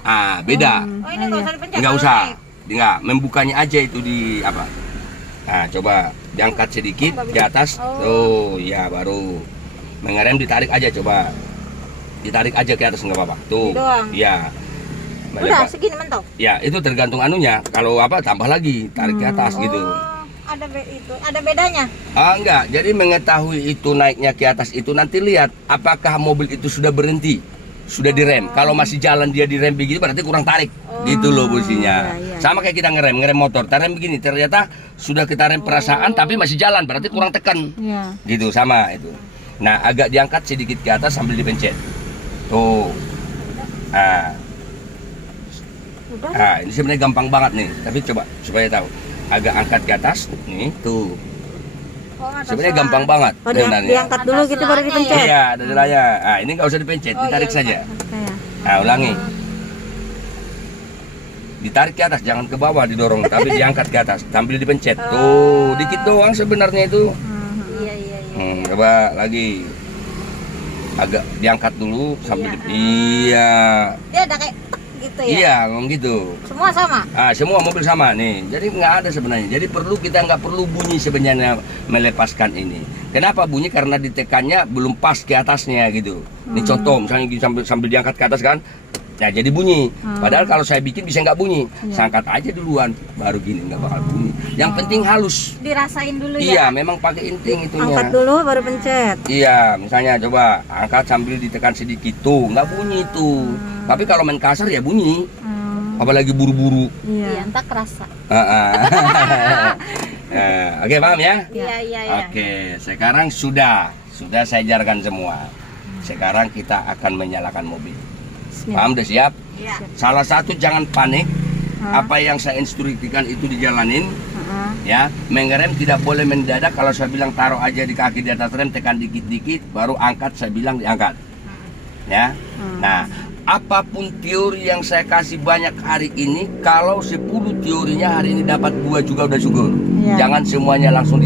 Ah beda, Oh, ini nggak usah dipencet. nggak kalau usah, naik. nggak membukanya aja itu di apa? Nah coba diangkat sedikit di atas, tuh ya baru mengerem ditarik aja coba, ditarik aja ke atas nggak apa-apa, tuh, Doang. ya. Udah segini mentok. Ya itu tergantung anunya, kalau apa tambah lagi tarik ke atas gitu. Oh, ada bedanya. Ah enggak, jadi mengetahui itu naiknya ke atas itu nanti lihat apakah mobil itu sudah berhenti, sudah direm. Kalau masih jalan dia direm begitu berarti kurang tarik, gitu loh posisinya. Sama kayak kita ngerem motor, rem begini ternyata sudah kita rem perasaan tapi masih jalan berarti kurang tekan, gitu sama itu. Nah agak diangkat sedikit ke atas sambil dipencet, tuh. Nah ini sebenarnya gampang banget nih, tapi coba supaya tahu. Agak angkat ke atas, nih tuh. Sebenarnya gampang banget. Oh, diangkat dulu gitu baru dipencet. Iya, ada selanya. Nah, ini nggak usah dipencet, ditarik saja. Nah, ulangi. Ditarik ke atas, jangan ke bawah didorong, tapi diangkat ke atas, sambil dipencet. Tuh, dikit doang sebenarnya itu. Iya. Coba lagi. Agak diangkat dulu sambil iya. Dia ada kayak tek gitu ya. Iya, ngomong gitu. Semua sama. Semua mobil sama nih. Jadi nggak ada sebenarnya. Jadi kita nggak perlu bunyi sebenarnya melepaskan ini. Kenapa bunyi? Karena ditekannya belum pas ke atasnya gitu. Ini contoh, misalnya sambil diangkat ke atas kan. Nah jadi bunyi. Padahal kalau saya bikin bisa nggak bunyi. Saya angkat aja duluan, baru gini nggak bakal bunyi. Yang penting halus. Dirasain dulu ya. Iya, memang pakai inting itunya. Angkat dulu baru pencet. Iya, misalnya coba angkat sambil ditekan sedikit tuh, nggak bunyi tuh. Tapi kalau main kasar ya bunyi. Apalagi buru-buru. Iya, entar kerasa. Oke, paham ya? Iya. Oke, sekarang sudah saya ajarkan semua. Sekarang kita akan menyalakan mobil. Paham, udah siap? Iya. Salah satu jangan panik. Apa yang saya instruksikan itu dijalanin. Ya, mengerem tidak boleh mendadak. Kalau saya bilang taruh aja di kaki di atas rem, tekan dikit-dikit, baru angkat. Saya bilang diangkat. Ya. Nah, apapun teori yang saya kasih banyak hari ini, kalau 10 teorinya hari ini dapat 2 juga udah syukur. Jangan semuanya langsung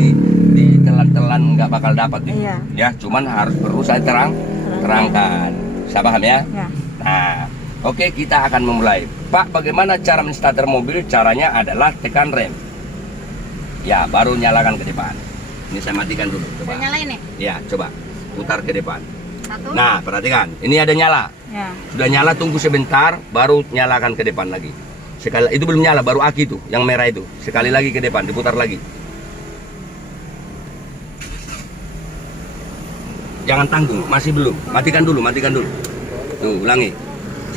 ditelan-telan, nggak bakal dapat. Ya, cuman harus perlu saya terangkan. Saya paham ya? Nah, oke, kita akan memulai. Pak, bagaimana cara menstarter mobil? Caranya adalah tekan rem. Ya, baru nyalakan ke depan. Ini saya matikan dulu. Coba. Udah nyalain ya? Ya, coba putar ke depan. Satu. Nah, perhatikan. Ini ada nyala. Sudah nyala, tunggu sebentar, baru nyalakan ke depan lagi. Sekali itu belum nyala, baru aki itu, yang merah itu. Sekali lagi ke depan, diputar lagi. Jangan tanggung, masih belum. Matikan dulu. Tuh, ulangi.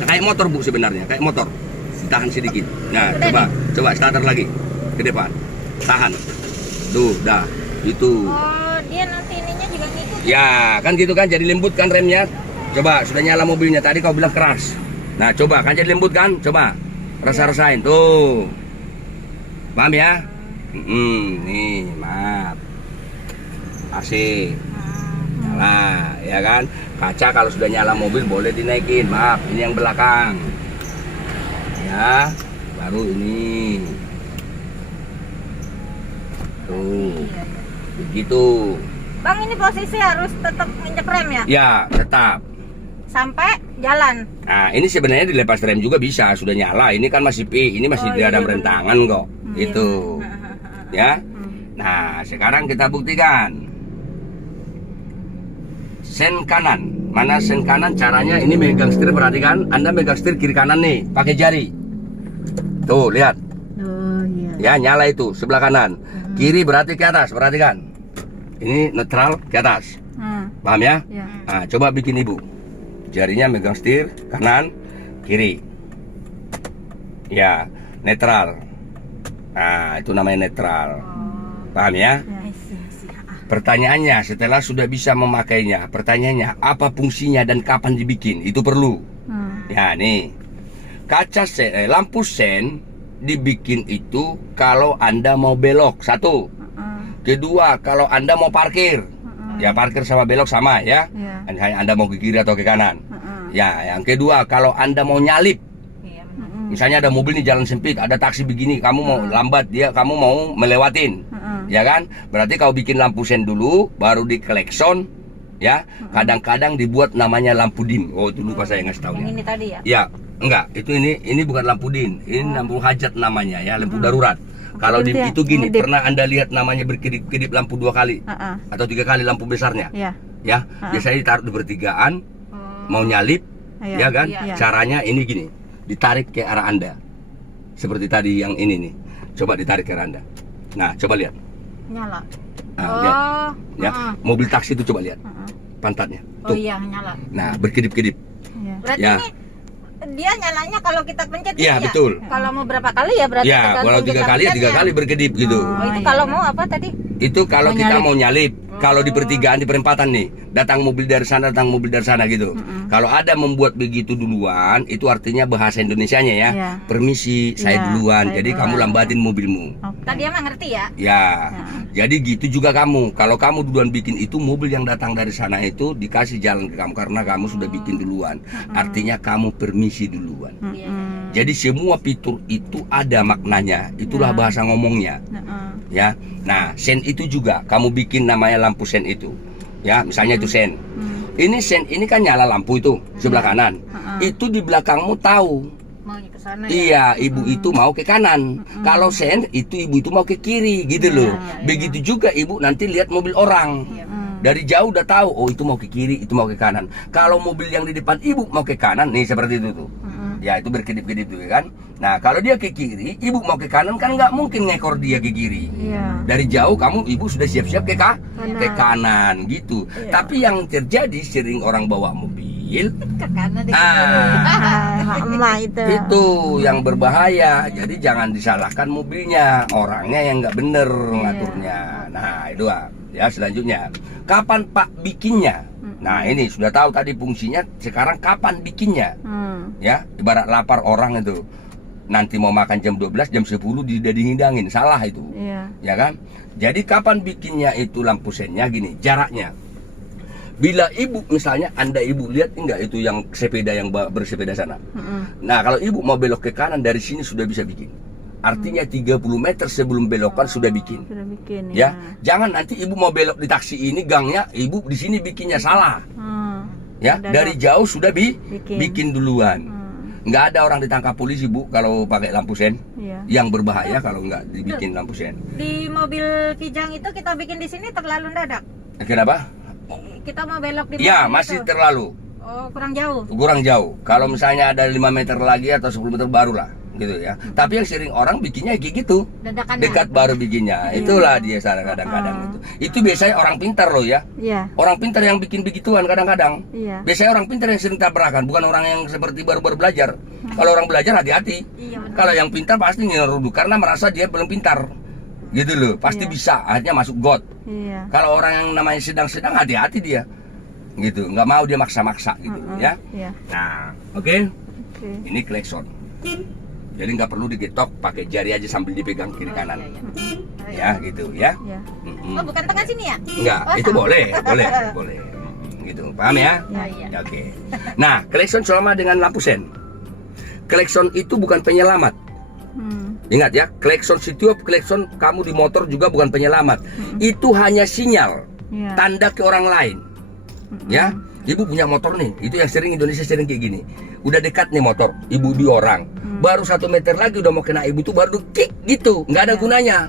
Kayak motor Bu sebenarnya, kayak motor. Ditahan sedikit. Nah, coba starter lagi ke depan. Tahan. Tuh, dah. Itu. Oh, dia nanti ininya juga ngikut. Ya, kan gitu kan, jadi lembut kan remnya. Coba, sudah nyala mobilnya. Tadi kau bilang keras. Nah, coba kan jadi lembut kan? Coba. Rasa-rasain tuh. Paham ya? Nih, maaf. Asik. Nyala, ya kan? Kaca kalau sudah nyala mobil boleh dinaikin. Maaf, ini yang belakang. Ya, baru ini. Tuh. Begitu. Bang, ini posisi harus tetap nginjek rem ya? Ya, tetap. Sampai jalan. Nah, ini sebenarnya dilepas rem juga bisa, sudah nyala. Ini kan masih P, ini masih di dalam rem tangan kok. Itu. Ya. Nah, sekarang kita buktikan. sen kanan. Mana sen kanan? Caranya ini megang setir, perhatikan. Anda megang setir kiri kanan nih, pakai jari. Tuh, lihat. Oh iya. Ya, nyala itu sebelah kanan. Kiri berarti ke atas, perhatikan. Ini netral ke atas. Paham ya? Ya. Nah, coba bikin ibu. Jarinya megang setir kanan, kiri. Ya, netral. Nah, itu namanya netral. Paham ya? Pertanyaannya, setelah sudah bisa memakainya, pertanyaannya apa fungsinya dan kapan dibikin? Itu perlu. Ya, nih. Lampu sen dibikin itu kalau Anda mau belok, satu. Kedua, kalau Anda mau parkir. Ya, parkir sama belok sama ya. Anda mau ke kiri atau ke kanan. Ya, yang kedua, kalau Anda mau nyalip. Misalnya ada mobil nih jalan sempit, ada taksi begini, kamu mau lambat dia, kamu mau melewatin. Ya kan? Berarti kau bikin lampu sen dulu, baru di klekson. Ya, kadang-kadang dibuat namanya lampu dim. Oh, itu lupa saya ngasih tahu. Yang ini tadi ya? Ya, enggak, ini bukan lampu din, ini lampu hajat namanya ya, lampu darurat. Kalau dim itu gini, pernah Anda lihat namanya berkedip-kedip lampu 2 kali atau 3 kali lampu besarnya? Ya, biasanya ditaruh di pertigaan, mau nyalip, ya kan? Caranya ini gini, ditarik ke arah Anda. Seperti tadi yang ini nih. Coba ditarik ke arah Anda. Nah, coba lihat. Nyala. Nah, lihat. Ya, mobil taksi itu coba lihat. Pantatnya. Oh iya, nyala. Nah, berkedip-kedip. Berarti Ya. ini dia nyalanya kalau kita pencet Iya, gitu ya? betul. Kalau mau berapa kali ya berarti Ya, tergantung kalau 3 kita kali ya 3 pencetnya. kali berkedip gitu. Oh, itu kalau mau apa tadi? Itu kalau Mau kita nyalip. mau nyalip. Kalau di pertigaan, di perempatan nih, datang mobil dari sana, datang mobil dari sana gitu. Kalau ada membuat begitu duluan, itu artinya bahasa Indonesianya ya. Ya. Permisi, saya Ya, duluan. saya Jadi duluan. kamu lambatin mobilmu. Tadi emang ngerti ya? Ya. Jadi gitu juga kamu. Kalau kamu duluan bikin itu, mobil yang datang dari sana itu dikasih jalan ke kamu karena kamu sudah bikin duluan. Artinya kamu permisi duluan. Jadi semua fitur itu ada maknanya. Itulah bahasa ngomongnya. Ya. Nah, sen itu juga kamu bikin namanya lampu sen itu. Ya, misalnya itu sen. Ini sen ini kan nyala lampu itu sebelah kanan. Itu di belakangmu tahu. Maunya ke sana ya? Iya, ibu itu mau ke kanan. Kalau sen itu ibu itu mau ke kiri gitu loh. Begitu juga ibu nanti lihat mobil orang. Dari jauh udah tahu, oh itu mau ke kiri, itu mau ke kanan. Kalau mobil yang di depan ibu mau ke kanan, nih seperti itu tuh. Ya itu berkedip-kedip tuh kan. Nah kalau dia ke kiri, ibu mau ke kanan kan nggak mungkin ngekor dia ke kiri. Dari jauh kamu ibu sudah siap-siap ke kanan gitu. Tapi yang terjadi sering orang bawa mobil. Ke kanan deh. Emak itu. Itu yang berbahaya. Jadi jangan disalahkan mobilnya, orangnya yang nggak bener ngaturnya. Nah itu ya selanjutnya. Kapan Pak bikinnya? Nah ini sudah tahu tadi fungsinya. Sekarang kapan bikinnya? Ya ibarat lapar orang itu. Nanti mau makan jam 12, jam 10 sudah dihidangin. Salah itu. Ya kan? Jadi kapan bikinnya itu lampu sennya gini, jaraknya. Bila ibu misalnya Anda ibu lihat enggak itu yang sepeda yang bersepeda sana. Nah, kalau ibu mau belok ke kanan dari sini sudah bisa bikin. Artinya 30 meter sebelum belokan sudah bikin. Sudah bikin Ya. Jangan nanti ibu mau belok di taksi ini gangnya, ibu di sini bikinnya salah. Ya, dari jauh sudah bikin duluan. Nggak ada orang ditangkap polisi Bu kalau pakai lampu sen. Yang berbahaya kalau nggak dibikin lampu sen. Di mobil Kijang itu kita bikin di sini terlalu dadak. Kenapa? Kita mau belok di Ya, mobil masih itu. terlalu. Oh, kurang jauh. Kurang jauh. Kalau misalnya ada 5 meter lagi atau 10 meter barulah gitu ya. Tapi yang sering orang bikinnya kayak gitu. Dadakan. Dekat baru bikinnya. Itulah dia salah kadang-kadang itu. Itu biasanya orang pintar loh ya. Orang pintar yang bikin begituan kadang-kadang. Biasanya orang pintar yang sering tabrakan, bukan orang yang seperti baru-baru belajar. Kalau orang belajar hati-hati. Kalau yang pintar pasti ngeruduk karena merasa dia belum pintar. Gitu loh, pasti bisa, akhirnya masuk got. Kalau orang yang namanya sedang-sedang hati-hati dia. Gitu, nggak mau dia maksa-maksa gitu ya. Nah, oke. Ini klekson. Jadi nggak perlu digetok, pakai jari aja sambil dipegang kiri kanan. Ya, gitu ya. Oh, bukan tengah sini ya? Enggak, itu boleh. Gitu, paham ya? Iya. Oke. Nah, klekson sama dengan lampu sen. Klekson itu bukan penyelamat. Ingat ya, klekson setiap klekson kamu di motor juga bukan penyelamat. Itu hanya sinyal, tanda ke orang lain. Ya, ibu punya motor nih, itu yang sering Indonesia sering kayak gini. Udah dekat nih motor, ibu di orang, baru 1 meter lagi udah mau kena ibu tuh baru kick gitu, nggak ada gunanya.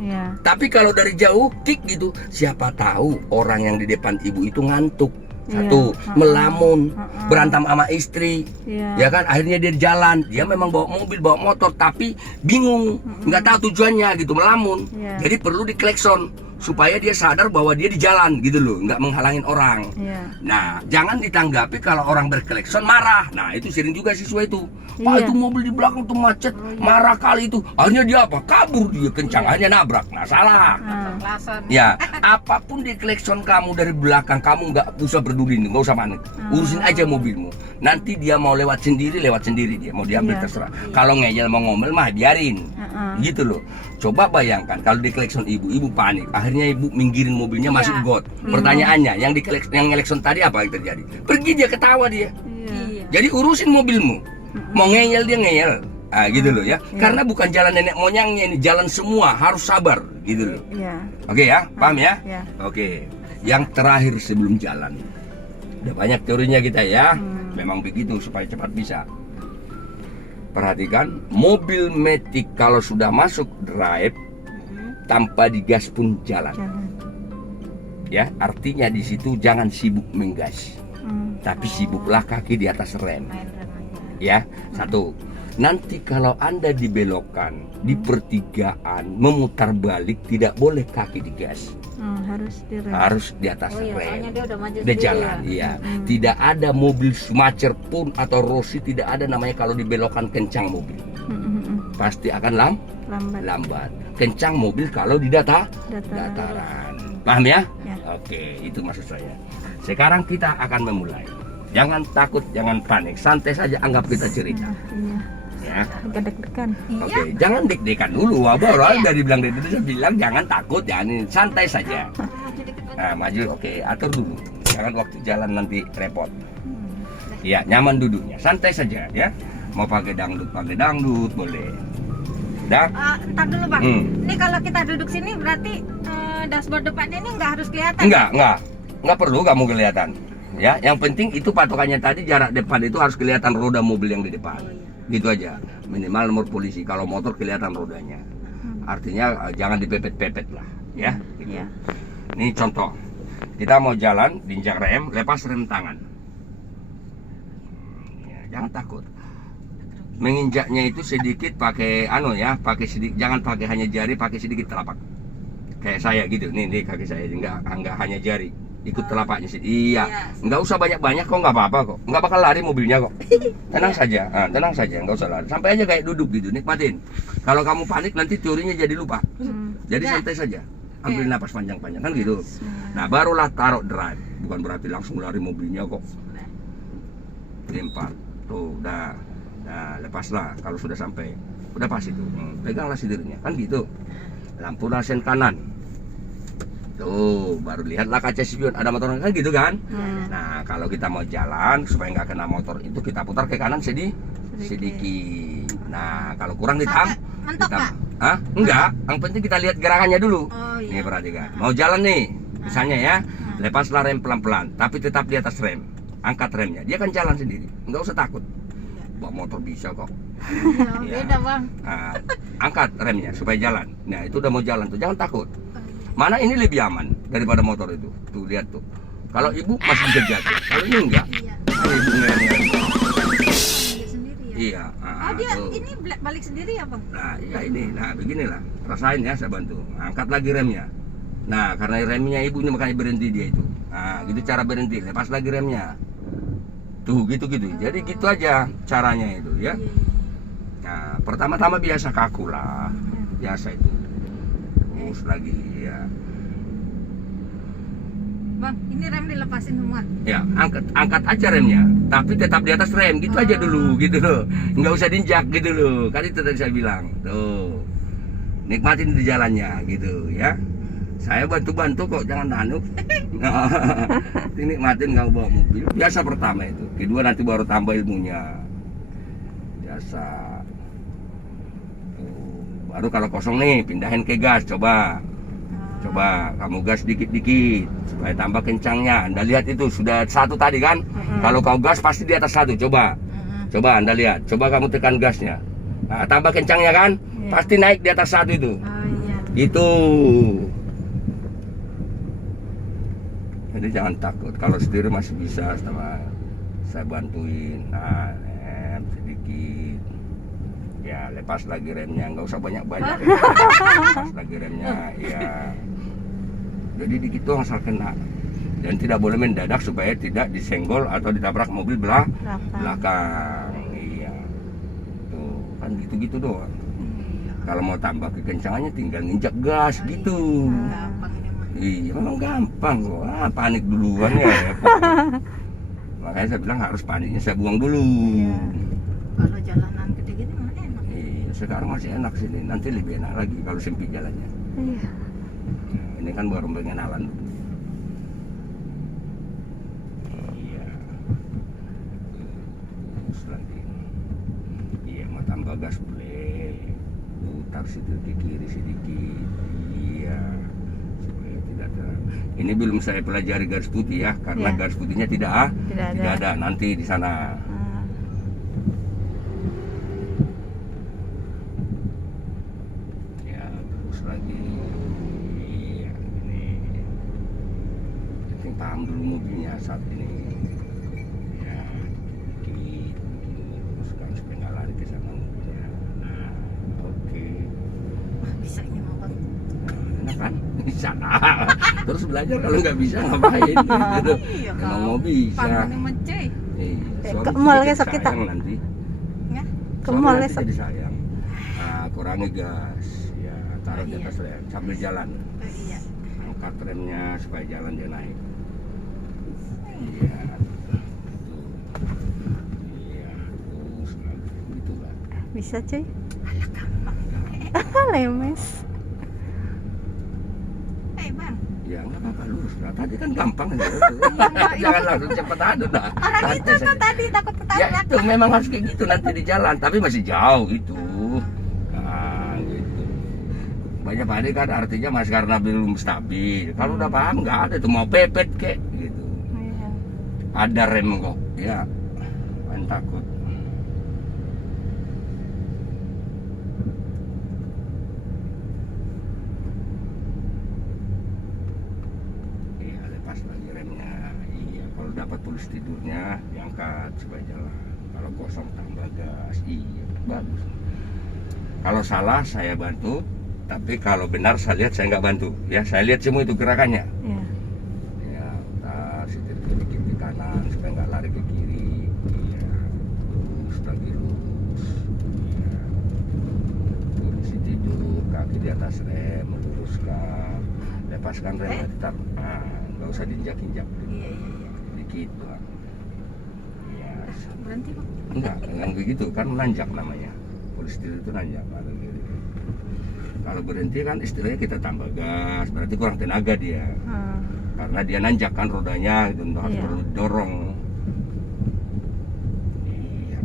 Iya. Tapi kalau dari jauh kick gitu, siapa tahu orang yang di depan ibu itu ngantuk. Satu, Iya. melamun, berantem sama istri. Iya. Ya kan, akhirnya dia jalan. Dia memang bawa mobil, bawa motor, tapi bingung, nggak tahu tujuannya gitu, melamun. Iya. Jadi perlu diklekson supaya dia sadar bahwa dia di jalan gitu loh, nggak menghalangin orang. Iya. Nah, jangan ditanggapi kalau orang berklekson marah. Nah, itu sering juga siswa itu. Pak, Iya. itu mobil di belakang tuh macet, marah kali itu. Akhirnya dia apa? Kabur dia kencang, akhirnya nabrak. Nah, salah. Kelasan. Ya, apapun di klekson kamu dari belakang, kamu nggak usah peduli, nggak usah panik. Urusin aja mobilmu. Nanti dia mau lewat sendiri dia. Mau diambil Iya. terserah. Kalau ngeyel mau ngomel mah biarin. Gitu loh. Coba bayangkan kalau di klekson ibu panik. Akhirnya ibu minggirin mobilnya masuk Iya. got. Pertanyaannya, yang ngelekson tadi apa yang terjadi? Pergi dia ketawa dia. Iya. Jadi urusin mobilmu. Mau ngeyel dia ngeyel. Ah, gitu loh ya. Karena bukan jalan nenek moyangnya ini, jalan semua, harus sabar gitu loh. Iya. Oke ya, paham ya? Iya. Oke. Yang terakhir sebelum jalan. Udah banyak teorinya kita ya. Memang begitu supaya cepat bisa. Perhatikan, mobil Matic kalau sudah masuk drive tanpa digas pun jalan. Jalan. Ya, artinya di situ jangan sibuk menggas, tapi sibuklah kaki di atas rem. Main rem aja. Ya, satu. Nanti kalau Anda dibelokkan di pertigaan memutar balik tidak boleh kaki digas, Harus direm. harus di atas Oh iya, rem. soalnya dia udah maju Udah sendiri jalan, ya. iya. Tidak ada mobil Schumacher pun atau Rossi, tidak ada namanya kalau dibelokkan kencang mobil. Pasti akan Lambat. lambat. Kencang mobil kalau di dataran. Paham ya? Ya. Oke, itu maksud saya. Sekarang kita akan memulai. Jangan takut, jangan panik. Santai saja, anggap kita cerita. Iya. Ya. Agak deg-degan. Oke, jangan deg-degan dulu. Baru dari bilang deg-degan, saya bilang jangan takut, jangan santai saja. Maju dikit lagi. Nah, maju, oke, atur dulu. Jangan waktu jalan nanti repot. Iya, nyaman duduknya, santai saja ya. Mau pakai dangdut boleh. Dah? Ntar dulu bang. Ini kalau kita duduk sini berarti dashboard depannya ini nggak harus kelihatan. Enggak perlu kamu kelihatan. Ya, yang penting itu patokannya tadi jarak depan itu harus kelihatan roda mobil yang di depan. Gitu aja. Minimal nomor polisi. Kalau motor kelihatan rodanya. Artinya jangan dipepet-pepet lah, ya. Gitu. Iya. Ini contoh. Kita mau jalan, diinjak rem, lepas rem tangan. Ya, jangan takut. Menginjaknya itu sedikit pakai pakai sedikit, jangan pakai hanya jari, pakai sedikit telapak. Kayak saya gitu. Nih kaki saya enggak hanya jari. Ikut telapaknya sih. Iya. Nggak usah banyak-banyak kok, nggak apa-apa kok. Nggak bakal lari mobilnya kok. Tenang saja. Tenang saja, nggak usah lari. Sampai aja kayak duduk gitu, nikmatin. Kalau kamu panik nanti teorinya jadi lupa. Jadi santai saja. Ambil napas panjang-panjang kan gitu. Nah, barulah taruh drive. Bukan berarti langsung lari mobilnya kok. Lempar. Tuh, udah. Nah, lepaslah kalau sudah sampai. Udah pas itu. Peganglah setirnya. Kan gitu. Lampu sen kanan. Tuh, baru lihatlah kaca spion, ada motor kan gitu kan. Nah, kalau kita mau jalan supaya nggak kena motor itu kita putar ke kanan sedikit. Nah, kalau kurang Mentok nggak? Hah? Enggak, yang penting kita lihat gerakannya dulu. Oh iya. Nih perhatikan, mau jalan nih, misalnya ya, lepaslah rem pelan-pelan, tapi tetap di atas rem. Angkat remnya, dia akan jalan sendiri, nggak usah takut. Bawa motor bisa kok. Iya, beda bang. Nah, angkat remnya supaya jalan. Nah, itu udah mau jalan tuh, jangan takut. Mana ini lebih aman daripada motor itu. Tuh lihat tuh. Kalau ibu masih bisa jatuh. Kalau ini enggak. Iya. Kalau ibu enggak. Dia sendiri ya. Iya. Oh dia tuh. ini balik sendiri ya bang? Nah, iya ini. Nah, beginilah. Rasain ya, saya bantu. Angkat lagi remnya. Nah, karena remnya ibu ini makanya berhenti dia itu. Nah, gitu cara berhenti. Lepas lagi remnya. Tuh, gitu. Jadi gitu aja caranya itu ya. Nah, pertama-tama biasa kaku lah. Biasa itu. Terus lagi ya. Bang, ini rem dilepasin semua. Ya, angkat aja remnya, tapi tetap di atas rem, gitu aja dulu, gitu loh. Nggak usah diinjak gitu loh. Kan itu tadi saya bilang. Tuh. Nikmatin di jalannya gitu ya. Saya bantu-bantu kok, jangan tanuk. Nikmatin kamu bawa mobil. Biasa pertama itu. Kedua nanti baru tambah ilmunya. Biasa. Tuh. Baru kalau kosong nih, pindahin ke gas, coba kamu gas dikit-dikit supaya tambah kencangnya. Anda lihat itu sudah satu tadi kan. Kalau kau gas pasti di atas satu. Coba Anda lihat. Coba kamu tekan gasnya. Nah, tambah kencangnya kan. Pasti naik di atas satu itu. Oh iya. Itu. Jadi jangan takut. Kalau setir masih bisa sama saya bantuin. Nah, sedikit. Ya, lepas lagi remnya, nggak usah banyak-banyak. Lepas lagi remnya, ya. Jadi dikit doang asal kena. Dan tidak boleh mendadak supaya tidak disenggol atau ditabrak mobil belakang. Iya. Tuh, kan gitu-gitu doang. Kalau mau tambah kekencangannya tinggal nginjak gas gitu. Gampang ini mah. Iya, memang gampang kok. Panik duluan ya. Makanya saya bilang harus paniknya saya buang dulu. Kalau jalanan gede gitu mah enak. Iya, sekarang masih enak sini. Nanti lebih enak lagi kalau sempit jalannya. Iya. Nah, ini kan baru pengenalan dulu. Iya. Terus lagi. Iya, mau tambah gas boleh. Putar situ ke kiri sedikit. Iya. Supaya tidak ada. Ini belum saya pelajari garis putih ya, karena Iya. garis putihnya tidak ada. Nanti di sana. Ya, terus lagi. Iya, ini. Penting paham dulu mobilnya saat ini. Ya, dikit, teruskan supaya nggak lari ke sana mobilnya. Nah, oke. Wah, bisa ini mah Bang. Enak kan? Bisa. Terus belajar kalau nggak bisa ngapain? Gitu. Iya, Memang mau bisa. Pandangnya mah cuy. Ke mall besok kita. Nanti. Ya. Ke mall Nanti besok. jadi sayang. Nah, kurangi gas. Ya, taruh di Iya. atas rem sambil jalan. Iya. Angkat remnya supaya jalan dia naik. Iya. Tuh. Iya, terus lagi gitu lah. Bisa cuy. Alah gampang. Lemes. Bang. Ya nggak apa-apa lurus lah. Tadi kan gampang aja. Iya. Jangan langsung cepat adu dah. Orang Santai itu tuh saja. tadi takut Ya ketabrak. itu memang harus kayak gitu nanti di jalan, tapi masih jauh itu. Nah, gitu. Banyak pade kan artinya masih karena belum stabil. Kalau udah paham nggak ada tuh mau pepet kek gitu. Iya. Ada rem kok, ya. Jangan takut. Iya, lepas lagi remnya. Iya, kalau dapat pulus tidurnya diangkat supaya jalan. Kalau kosong tambah gas. Iya, bagus. Kalau salah saya bantu, tapi kalau benar saya lihat saya nggak bantu. Ya, saya lihat semua itu gerakannya. Iya. Ya, putar setir sedikit ke kanan supaya nggak lari ke kiri. Iya, lurus lagi lurus. Iya, posisi tidur, kaki di atas rem, meluruskan, lepaskan rem, tetap. Nah, nggak usah diinjak-injak. Iya. Dikit doang. Iya, Berhenti Bang. enggak begitu kan menanjak namanya. Polisi itu nanjak. Kalau berhenti kan istilahnya kita tambah gas, berarti kurang tenaga dia. Karena dia nanjak kan rodanya gitu, harus Iya. perlu dorong. Iya.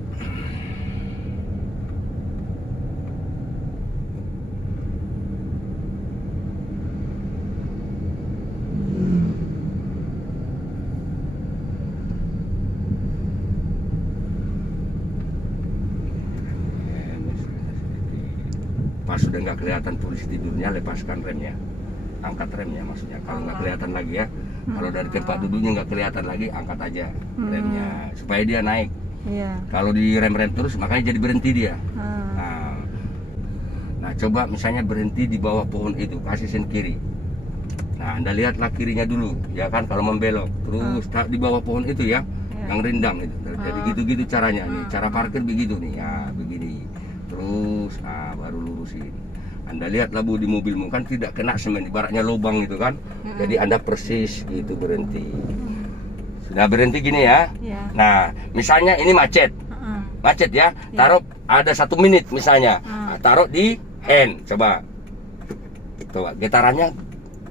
Pas sudah nggak kelihatan polisi tidurnya, lepaskan remnya, angkat remnya maksudnya. Kalau nggak kelihatan lagi ya, kalau dari tempat duduknya nggak kelihatan lagi, angkat aja remnya supaya dia naik. Iya. Kalau di rem-rem terus makanya jadi berhenti dia. Ah. Nah, coba misalnya berhenti di bawah pohon itu, kasih sen kiri. Nah, Anda lihatlah kirinya dulu, ya kan, kalau membelok. Terus di bawah pohon itu ya, yang rindang itu. Jadi gitu-gitu caranya nih, cara parkir begitu nih, ya begini. Terus, baru lurusin. Anda lihat labu di mobilmu kan tidak kena semen, ibaratnya lubang gitu kan. Jadi Anda persis gitu berhenti. Sudah berhenti gini ya. Iya. Nah, misalnya ini macet. Macet ya, taruh ada 1 menit misalnya. Nah, taruh di N, coba getarannya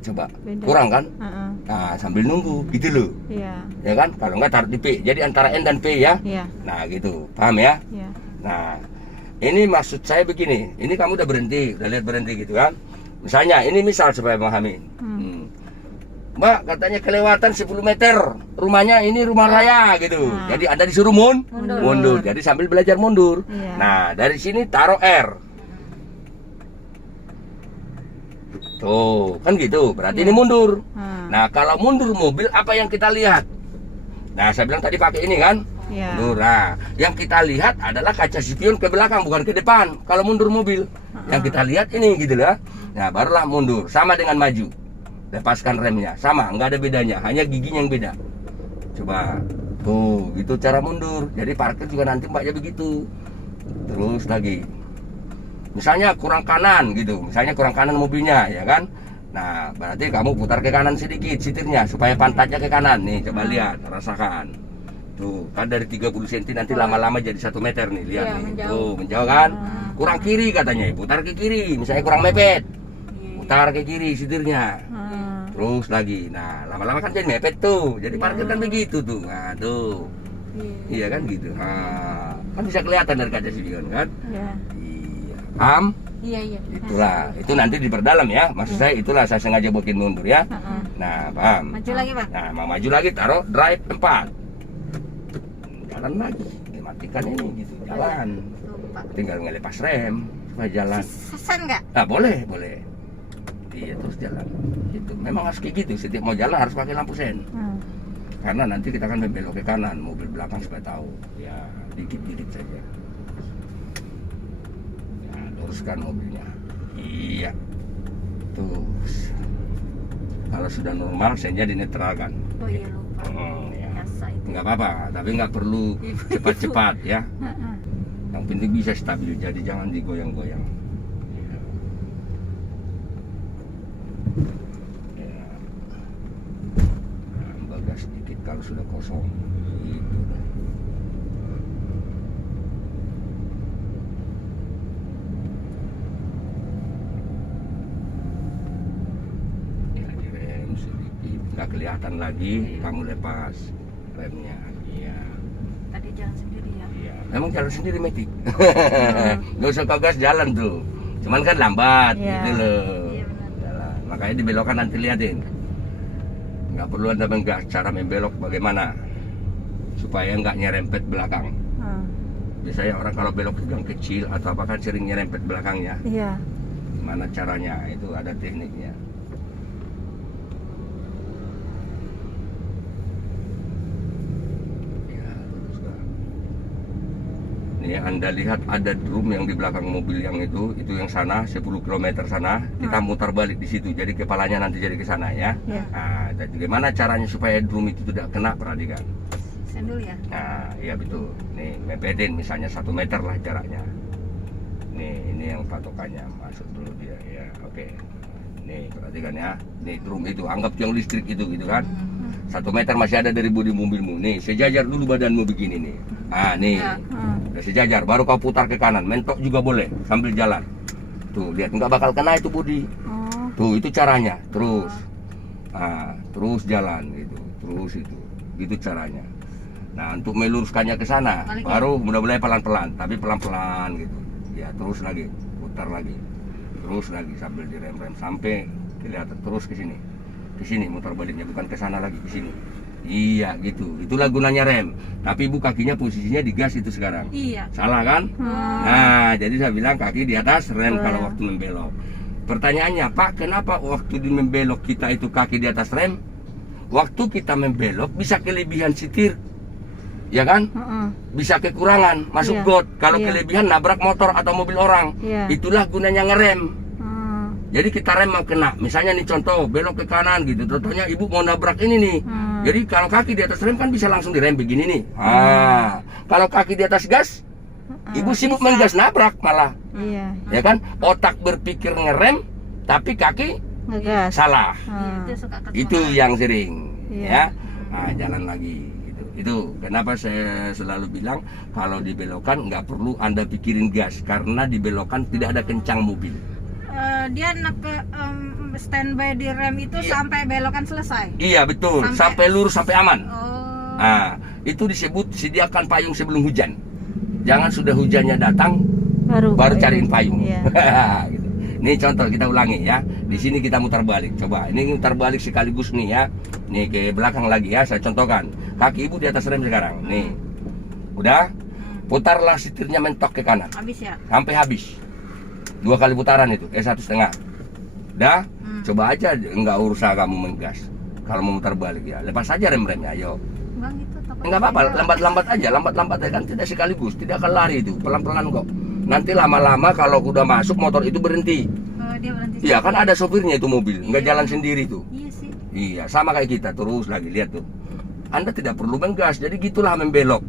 coba Beda. kurang kan? Heeh. Nah, sambil nunggu gitu loh, Iya. ya kan? Kalau nggak taruh di P, jadi antara N dan P ya. Iya. Nah gitu, paham ya? Iya. Nah, ini maksud saya begini, ini kamu udah berhenti, udah lihat berhenti gitu kan? Misalnya, ini misal supaya memahami. Mbak, katanya kelewatan 10 meter rumahnya, ini rumah raya gitu. Jadi Anda disuruh mundur. Jadi sambil belajar mundur. Iya. Nah, dari sini taruh R. Tuh, kan gitu. Berarti ini mundur. Nah, kalau mundur mobil, apa yang kita lihat? Nah, saya bilang tadi pakai ini kan? Ya. Mundur. Nah, yang kita lihat adalah kaca spion ke belakang, bukan ke depan. Kalau mundur mobil, yang kita lihat ini gitu lah. Nah, barulah mundur. Sama dengan maju. Lepaskan remnya. Sama, nggak ada bedanya. Hanya giginya yang beda. Coba. Tuh, itu cara mundur. Jadi parkir juga nanti mbaknya begitu. Terus lagi. Misalnya kurang kanan gitu, misalnya kurang kanan mobilnya, ya kan? Nah, berarti kamu putar ke kanan sedikit setirnya supaya pantatnya ke kanan. Nih, coba lihat, rasakan. Tuh, kan dari 30 cm nanti lama-lama jadi 1 meter nih, lihat Iya, nih. menjauh. Tuh, menjauh kan? Kurang kiri katanya, putar ke kiri. Misalnya kurang mepet, putar ke kiri setirnya. Terus lagi. Nah, lama-lama kan jadi mepet tuh. Jadi parkir kan begitu tuh. Nah, tuh. Iya kan gitu. Nah, kan bisa kelihatan dari kaca spion kan? Ya. Iya. Paham? Iya. Itulah, itu nanti diperdalam ya. Maksud saya itulah saya sengaja bikin mundur ya. Nah, paham. Maju lagi, Pak. Nah, mau maju lagi taruh drive 4. Jalan lagi. Matikan ini gitu, jalan. Tinggal ngelepas rem supaya jalan. Sesan nggak? Nah, boleh. Iya, terus jalan. Itu memang harus kayak gitu. Setiap mau jalan harus pakai lampu sen. Karena nanti kita akan membelok ke kanan, mobil belakang supaya tahu. Ya, dikit-dikit saja. Luruskan mobilnya. Iya. Terus kalau sudah normal senja dinetralkan. Oh iya lupa. Ya. Biasa itu. Nggak apa-apa, tapi nggak perlu cepat-cepat ya. Yang penting bisa stabil, jadi jangan digoyang-goyang. Ya. Nah, bagas sedikit kalau sudah kosong. Gitu. Nggak kelihatan lagi, kamu lepas remnya. Iya. Tadi jalan sendiri ya. Iya. Memang jalan sendiri metik. Nggak usah kau gas jalan tuh. Cuman kan lambat gitu loh. Iya benar. Jalan. Makanya dibelokan nanti liatin. Nggak perlu Anda menggas, cara membelok bagaimana supaya nggak nyerempet belakang. Biasanya orang kalau belok ke gang kecil atau apa kan sering nyerempet belakangnya. Iya. Gimana caranya? Itu ada tekniknya. Ini Anda lihat ada drum yang di belakang mobil yang itu yang sana 10 km sana, kita mutar balik di situ, jadi kepalanya nanti jadi ke sana ya. Nah, jadi gimana caranya supaya drum itu tidak kena, perhatikan. Sen dulu ya. Nah, iya betul. Nih, mepetin misalnya 1 meter lah jaraknya. Nih, ini yang patokannya, masuk dulu dia ya. Oke. Nih, perhatikan ya. Nih, drum itu, anggap yang listrik itu gitu kan. 1 meter masih ada dari bodi mobilmu. Nih, sejajar dulu badanmu begini nih. Ah, nih. Udah sejajar, baru kau putar ke kanan. Mentok juga boleh sambil jalan. Tuh, lihat nggak bakal kena itu bodi. Tuh, itu caranya. Terus. Nah, terus jalan gitu. Terus itu. Gitu caranya. Nah, untuk meluruskannya ke sana, baru mulai pelan-pelan, tapi pelan-pelan gitu. Ya, terus lagi, putar lagi. Terus lagi sambil direm-rem sampai kelihatan terus ke sini. Ke sini mutar baliknya, bukan ke sana lagi, ke sini. Iya gitu, itulah gunanya rem. Tapi ibu kakinya posisinya di gas itu sekarang. Iya. Salah kan? Nah, jadi saya bilang kaki di atas rem kalau waktu membelok. Pertanyaannya, Pak, kenapa waktu di membelok kita itu kaki di atas rem? Waktu kita membelok bisa kelebihan setir, ya kan? Bisa kekurangan, masuk got. Kalau kelebihan nabrak motor atau mobil orang, itulah gunanya ngerem. Jadi kita rem mau kena, misalnya nih contoh belok ke kanan gitu, contohnya ibu mau nabrak ini nih. Jadi kalau kaki di atas rem kan bisa langsung direm begini nih. Kalau kaki di atas gas, ibu sibuk main gas nabrak malah. Iya. Ya kan? Otak berpikir ngerem, tapi kaki Ngegas. salah. Itu suka kesalahan. Itu yang sering, Iya. ya. Nah, jalan lagi. Gitu. Itu kenapa saya selalu bilang kalau dibelokkan nggak perlu Anda pikirin gas, karena dibelokkan tidak ada kencang mobil. Dia standby di rem itu sampai belokan selesai. Iya betul, sampai lurus sampai aman. Oh. Nah, itu disebut sediakan payung sebelum hujan. Jangan sudah hujannya datang baru cariin payung. Iya. Gitu. Nih contoh kita ulangi ya. Di sini kita mutar balik. Coba, ini mutar balik sekaligus nih ya. Nih ke belakang lagi ya, saya contohkan. Kaki ibu di atas rem sekarang. Nih. Udah? Putarlah setirnya mentok ke kanan. Habis ya? Sampai habis. 2 kali putaran itu, 1,5. Dah, coba aja nggak usaha kamu menggas. Kalau mau mutar balik ya, lepas saja rem-remnya, ayo. Bang itu takut Enggak apa-apa, lambat-lambat aja kan tidak sekaligus, tidak akan lari itu, pelan-pelan kok. Nanti lama-lama kalau udah masuk motor itu berhenti. dia berhenti. Iya kan ada sopirnya itu mobil, nggak jalan sendiri tuh. Iya sih. Iya, sama kayak kita, terus lagi lihat tuh. Anda tidak perlu menggas, jadi gitulah membelok.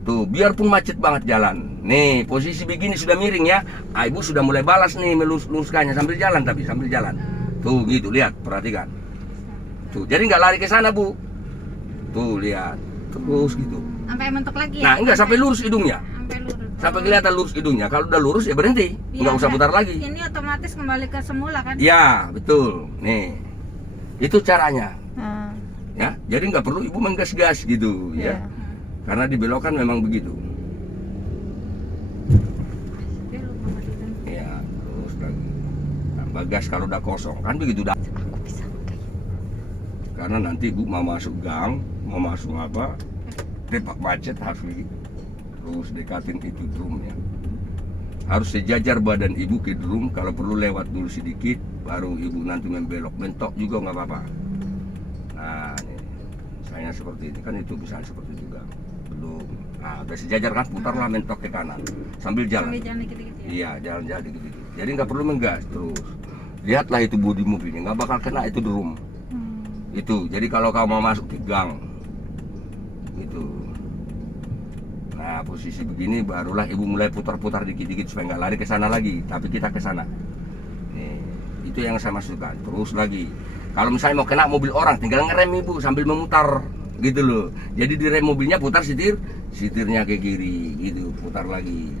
Tuh, biarpun macet banget jalan. Nih, posisi begini sudah miring ya. Ibu sudah mulai balas nih meluruskannya sambil jalan tapi sambil jalan. Tuh, gitu, lihat, perhatikan. Tuh, jadi nggak lari ke sana, Bu. Tuh, lihat. Terus gitu. Sampai mentok lagi ya? Nah, enggak sampai lurus hidungnya. Sampai lurus. Sampai kelihatan lurus hidungnya. Kalau udah lurus ya berhenti. Iya, Nggak usah putar lagi. Ini otomatis kembali ke semula kan? Ya, betul. Nih. Itu caranya. Ah, Ya, jadi nggak perlu ibu menggas-gas gitu ya. iya. Karena dibelokan memang begitu. Dia lupa matikan. Ya, terus lagi. Tambah gas kalau udah kosong kan begitu dah. Aku bisa kayak Karena nanti ibu mau masuk gang, mau masuk apa, depak macet harus terus dekatin itu drumnya. Harus sejajar badan ibu ke drum, kalau perlu lewat dulu sedikit, baru ibu nanti membelok, mentok juga nggak apa-apa. Nah, ini misalnya seperti ini kan itu bisa seperti juga. Belum. Nah, udah sejajar kan, putarlah mentok ke kanan sambil jalan. Sambil jalan dikit-dikit ya? Iya, jalan-jalan gitu. Jadi nggak perlu menggas terus. Lihatlah itu bodi mobilnya, nggak bakal kena itu drum. Itu. Jadi kalau kamu mau masuk ke gang, itu. Nah, posisi begini barulah ibu mulai putar-putar dikit-dikit supaya nggak lari ke sana lagi, tapi kita ke sana. Nih, itu yang saya masukkan. Terus lagi, kalau misalnya mau kena mobil orang, tinggal ngerem ibu sambil memutar, gitu loh. Jadi di rem mobilnya putar setirnya ke kiri, gitu, putar lagi.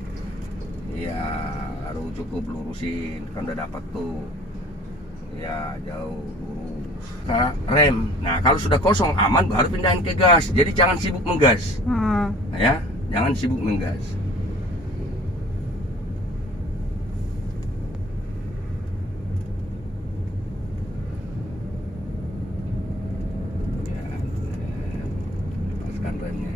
Ya, baru cukup lurusin, kan udah dapat tuh. Ya, jauh lurus. Nah, rem. Nah, kalau sudah kosong aman baru pindahin ke gas. Jadi jangan sibuk menggas. Nah, ya, jangan sibuk menggas. Ya, lepaskan remnya.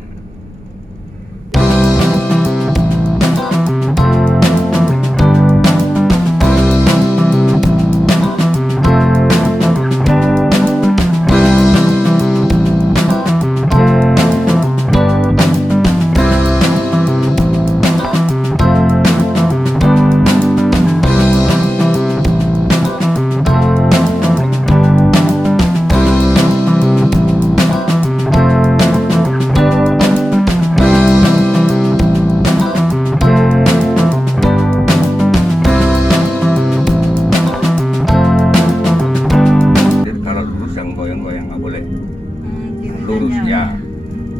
Lurus ya,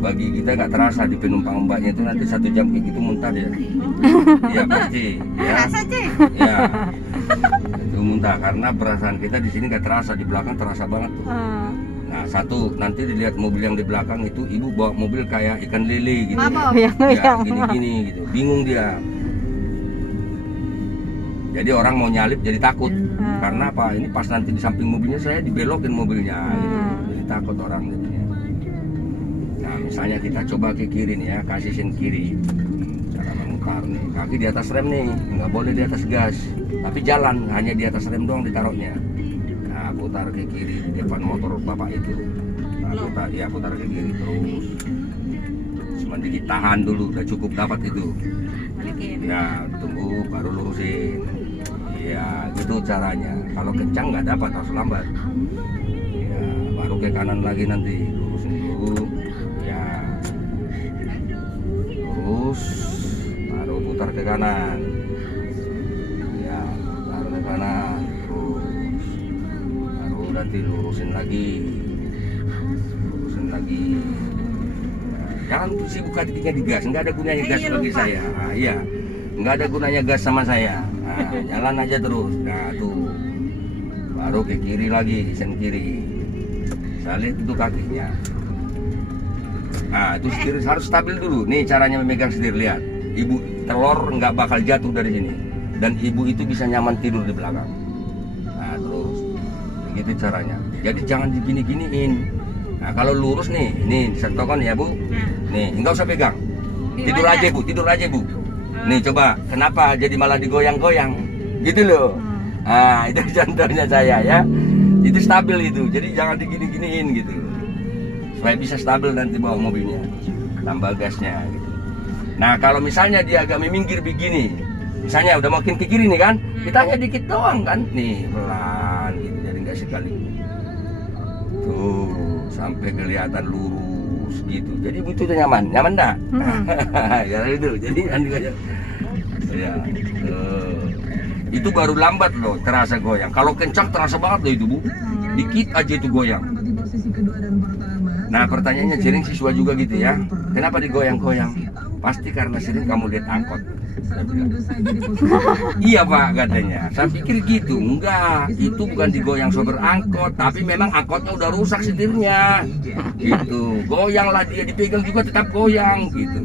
bagi kita nggak terasa di penumpang mbaknya itu nanti 1 jam kayak gitu muntah dia. Iya pasti ya. Rasa sih. Ya, itu muntah karena perasaan kita di sini nggak terasa, di belakang terasa banget tuh. Nah, satu nanti dilihat mobil yang di belakang itu ibu bawa mobil kayak ikan lele gitu. Mabok. Ya, gini-gini gitu, bingung dia. Jadi orang mau nyalip jadi takut. Karena apa? Ini pas nanti di samping mobilnya saya dibelokin mobilnya gitu. Jadi takut orang jadinya. Nah, misalnya kita coba ke kiri nih ya, kasih sen kiri. Cara memutar nih, kaki di atas rem nih, nggak boleh di atas gas. Tapi jalan, hanya di atas rem doang ditaruhnya. Nah, putar ke kiri di depan motor bapak itu. Nah, putar ke kiri terus. Cuma ditahan dulu, udah cukup dapat itu. Balikin. Ya, tunggu baru lurusin. Ya, gitu caranya. Kalau kencang nggak dapat, harus lambat. Ya, baru ke kanan lagi nanti, lurusin dulu. Ya, terus baru putar ke kanan. Ya, baru ke kanan. Terus baru nanti lurusin lagi. Ya, jangan sibuk hatinya di gas, nggak ada gunanya gas Iya, bagi lupa. saya. Nah, iya, nggak ada gunanya gas sama saya. Nah, jalan aja terus. Nah, tuh baru ke kiri lagi, sen kiri. Saya lihat itu kakinya. Nah, itu setir harus stabil dulu. Nih caranya memegang setir, lihat. Ibu telur nggak bakal jatuh dari sini. Dan ibu itu bisa nyaman tidur di belakang. Nah, terus begitu caranya. Jadi jangan digini-giniin. Nah, kalau lurus nih sentokan ya Bu. Nih, nggak usah pegang. Tidur aja Bu. Nih coba, kenapa jadi malah digoyang-goyang? Gitu loh. Nah, itu contohnya saya ya. Itu stabil itu. Jadi jangan digini-giniin gitu. Supaya bisa stabil nanti bawa mobilnya. Tambah gasnya gitu. Nah, kalau misalnya dia agak meminggir begini, misalnya udah makin ke kiri nih kan, kita hanya dikit doang kan. Nih, pelan gitu. Jadi nggak sekali. Tuh, sampai kelihatan lurus gitu. Jadi itu tuh nyaman dah. Ya itu. Jadi nanti aja. Ya. Itu baru lambat loh, terasa goyang. Kalau kencang terasa banget loh itu, Bu. Dikit aja itu goyang. Nah, pertanyaannya sering siswa juga gitu ya. Kenapa digoyang-goyang? Pasti karena sering kamu lihat angkot. Iya Pak katanya. Saya pikir gitu. Enggak, itu bukan digoyang sopir angkot, tapi memang angkotnya udah rusak setirnya. Gitu. Goyanglah dia, dipegang juga tetap goyang gitu.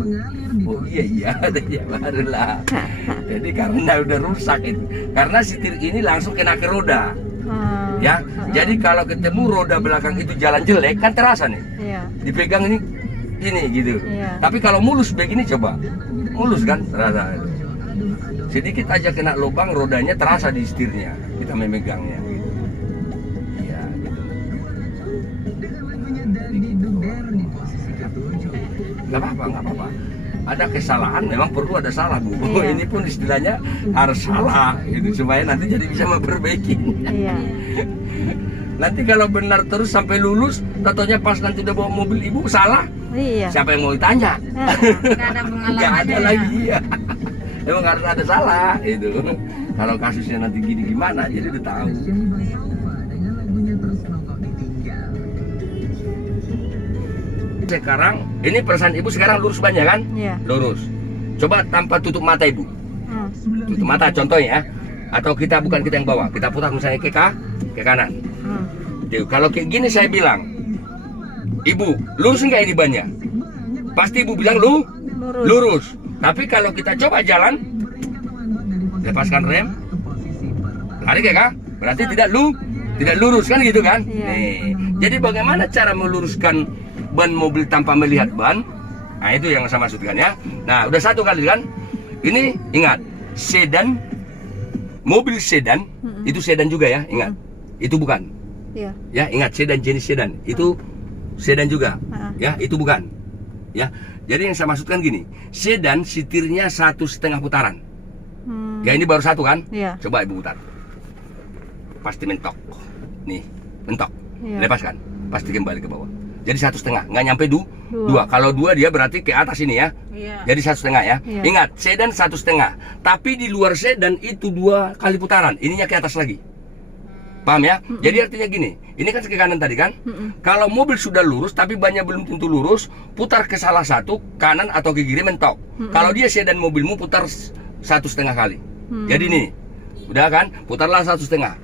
Oh iya ya barulah. Jadi karena udah rusak itu. Karena setir ini langsung kena ke roda. Ya. Jadi kalau ketemu roda belakang itu jalan jelek kan terasa nih. Iya. Dipegang ini gitu. Iya. Tapi kalau mulus begini coba. Mulus kan terasa. Sedikit aja kena lubang rodanya terasa di setirnya. Kita memegangnya gitu. Iya gitu. Gak apa-apa. Ada kesalahan memang perlu ada salah, Bu. Iya. Ini pun istilahnya harus salah gitu supaya nanti jadi bisa memperbaiki. Iya. Nanti kalau benar terus sampai lulus, tatonya pas nanti udah bawa mobil ibu salah. Iya. Siapa yang mau ditanya? Nggak ada Nggak pengalaman ada lagi ya. Emang harus ada salah itu. Kalau kasusnya nanti gini gimana, jadi udah tahu. Sekarang ini perasaan ibu sekarang lurus banyak kan? Iya. Lurus. Coba tanpa tutup mata ibu. Tutup mata contohnya ya. Atau kita bukan kita yang bawa, kita putar misalnya ke kanan. Tuh, kalau kayak gini saya bilang, ibu lurus nggak ini bannya? Pasti ibu bilang lurus. Tapi kalau kita coba jalan, lepaskan rem, lari kayak berarti tidak lurus kan gitu kan? Iya. Nih, jadi bagaimana cara meluruskan ban mobil tanpa melihat ban? Nah itu yang saya maksudkan ya. Nah udah satu kali kan? Ini ingat, sedan, mobil sedan itu sedan juga ya, ingat. Itu bukan. Iya. Ya ingat sedan, jenis sedan itu sedan juga. Ya itu bukan. Ya. Jadi yang saya maksudkan gini, sedan setirnya 1,5 putaran. Ya ini baru satu kan? Iya. Coba ibu putar. Pasti mentok. Nih, mentok. Iya. Lepaskan. Pasti kembali ke bawah. Jadi 1,5, nggak nyampe dua. Kalau 2 dia berarti ke atas ini ya. Iya. Jadi 1,5 ya. Iya. Ingat, sedan 1,5. Tapi di luar sedan itu 2 kali putaran. Ininya ke atas lagi. Paham ya? Jadi artinya gini, ini kan ke kanan tadi kan? Kalau mobil sudah lurus tapi bannya belum tentu lurus, putar ke salah satu, kanan atau ke kiri mentok. Kalau dia sedan mobilmu putar 1,5 kali. Jadi nih, udah kan? Putarlah 1,5.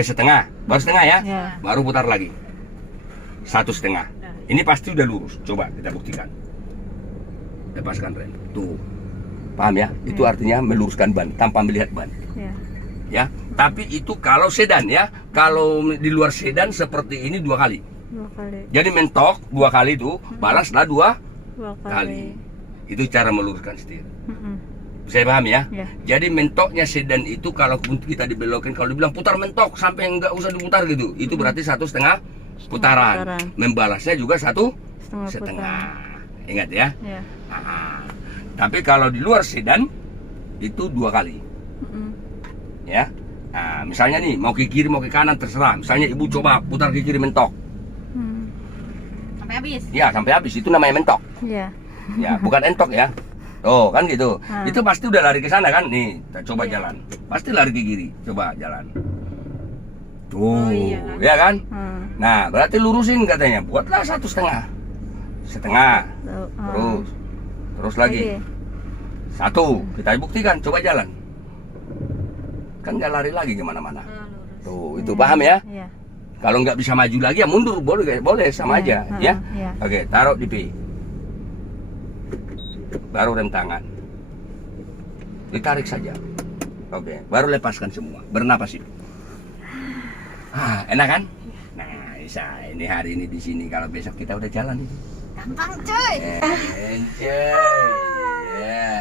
Setengah, baru setengah ya? Iya. Baru putar lagi. 1,5. Ini pasti udah lurus. Coba kita buktikan. Lepaskan rem. Tuh. Paham ya? Itu artinya meluruskan ban tanpa melihat ban. Iya. Ya, tapi itu kalau sedan ya. Kalau di luar sedan seperti ini 2 kali. 2 kali. Jadi mentok 2 kali itu, balaslah 2 2 kali. Itu cara meluruskan setir. Saya paham ya? Ya. Jadi mentoknya sedan itu kalau kita dibelokin, kalau dibilang putar mentok sampai nggak usah diputar gitu, itu berarti 1,5 putaran. Membalasnya juga 1,5. Ingat ya? Ya. Nah, tapi kalau di luar sedan itu 2 kali. Ya. Nah, misalnya nih mau ke kiri mau ke kanan terserah. Misalnya ibu coba putar ke kiri mentok. Sampai habis. Ya sampai habis, itu namanya mentok. Iya. Ya bukan entok ya. Oh kan gitu. Ah. Itu pasti udah lari ke sana kan. Nih kita coba jalan. Pasti lari ke kiri. Coba jalan. Tuh. Oh, iya. Ya kan. Nah. Nah berarti lurusin katanya. Buatlah 1,5. Setengah. Terus lagi. 1. Kita buktikan. Coba jalan. Kan nggak lari lagi kemana-mana. Tuh, itu paham ya? Iya. Kalau nggak bisa maju lagi ya mundur, boleh sama aja, ya. Iya. Oke, taruh di P. Baru rem tangan. Ditarik saja. Oke, baru lepaskan semua. Bernapas itu. Enak kan? Nah, bisa. Ini hari ini di sini. Kalau besok kita udah jalan itu. Gampang cuy. Enjoy. Ya.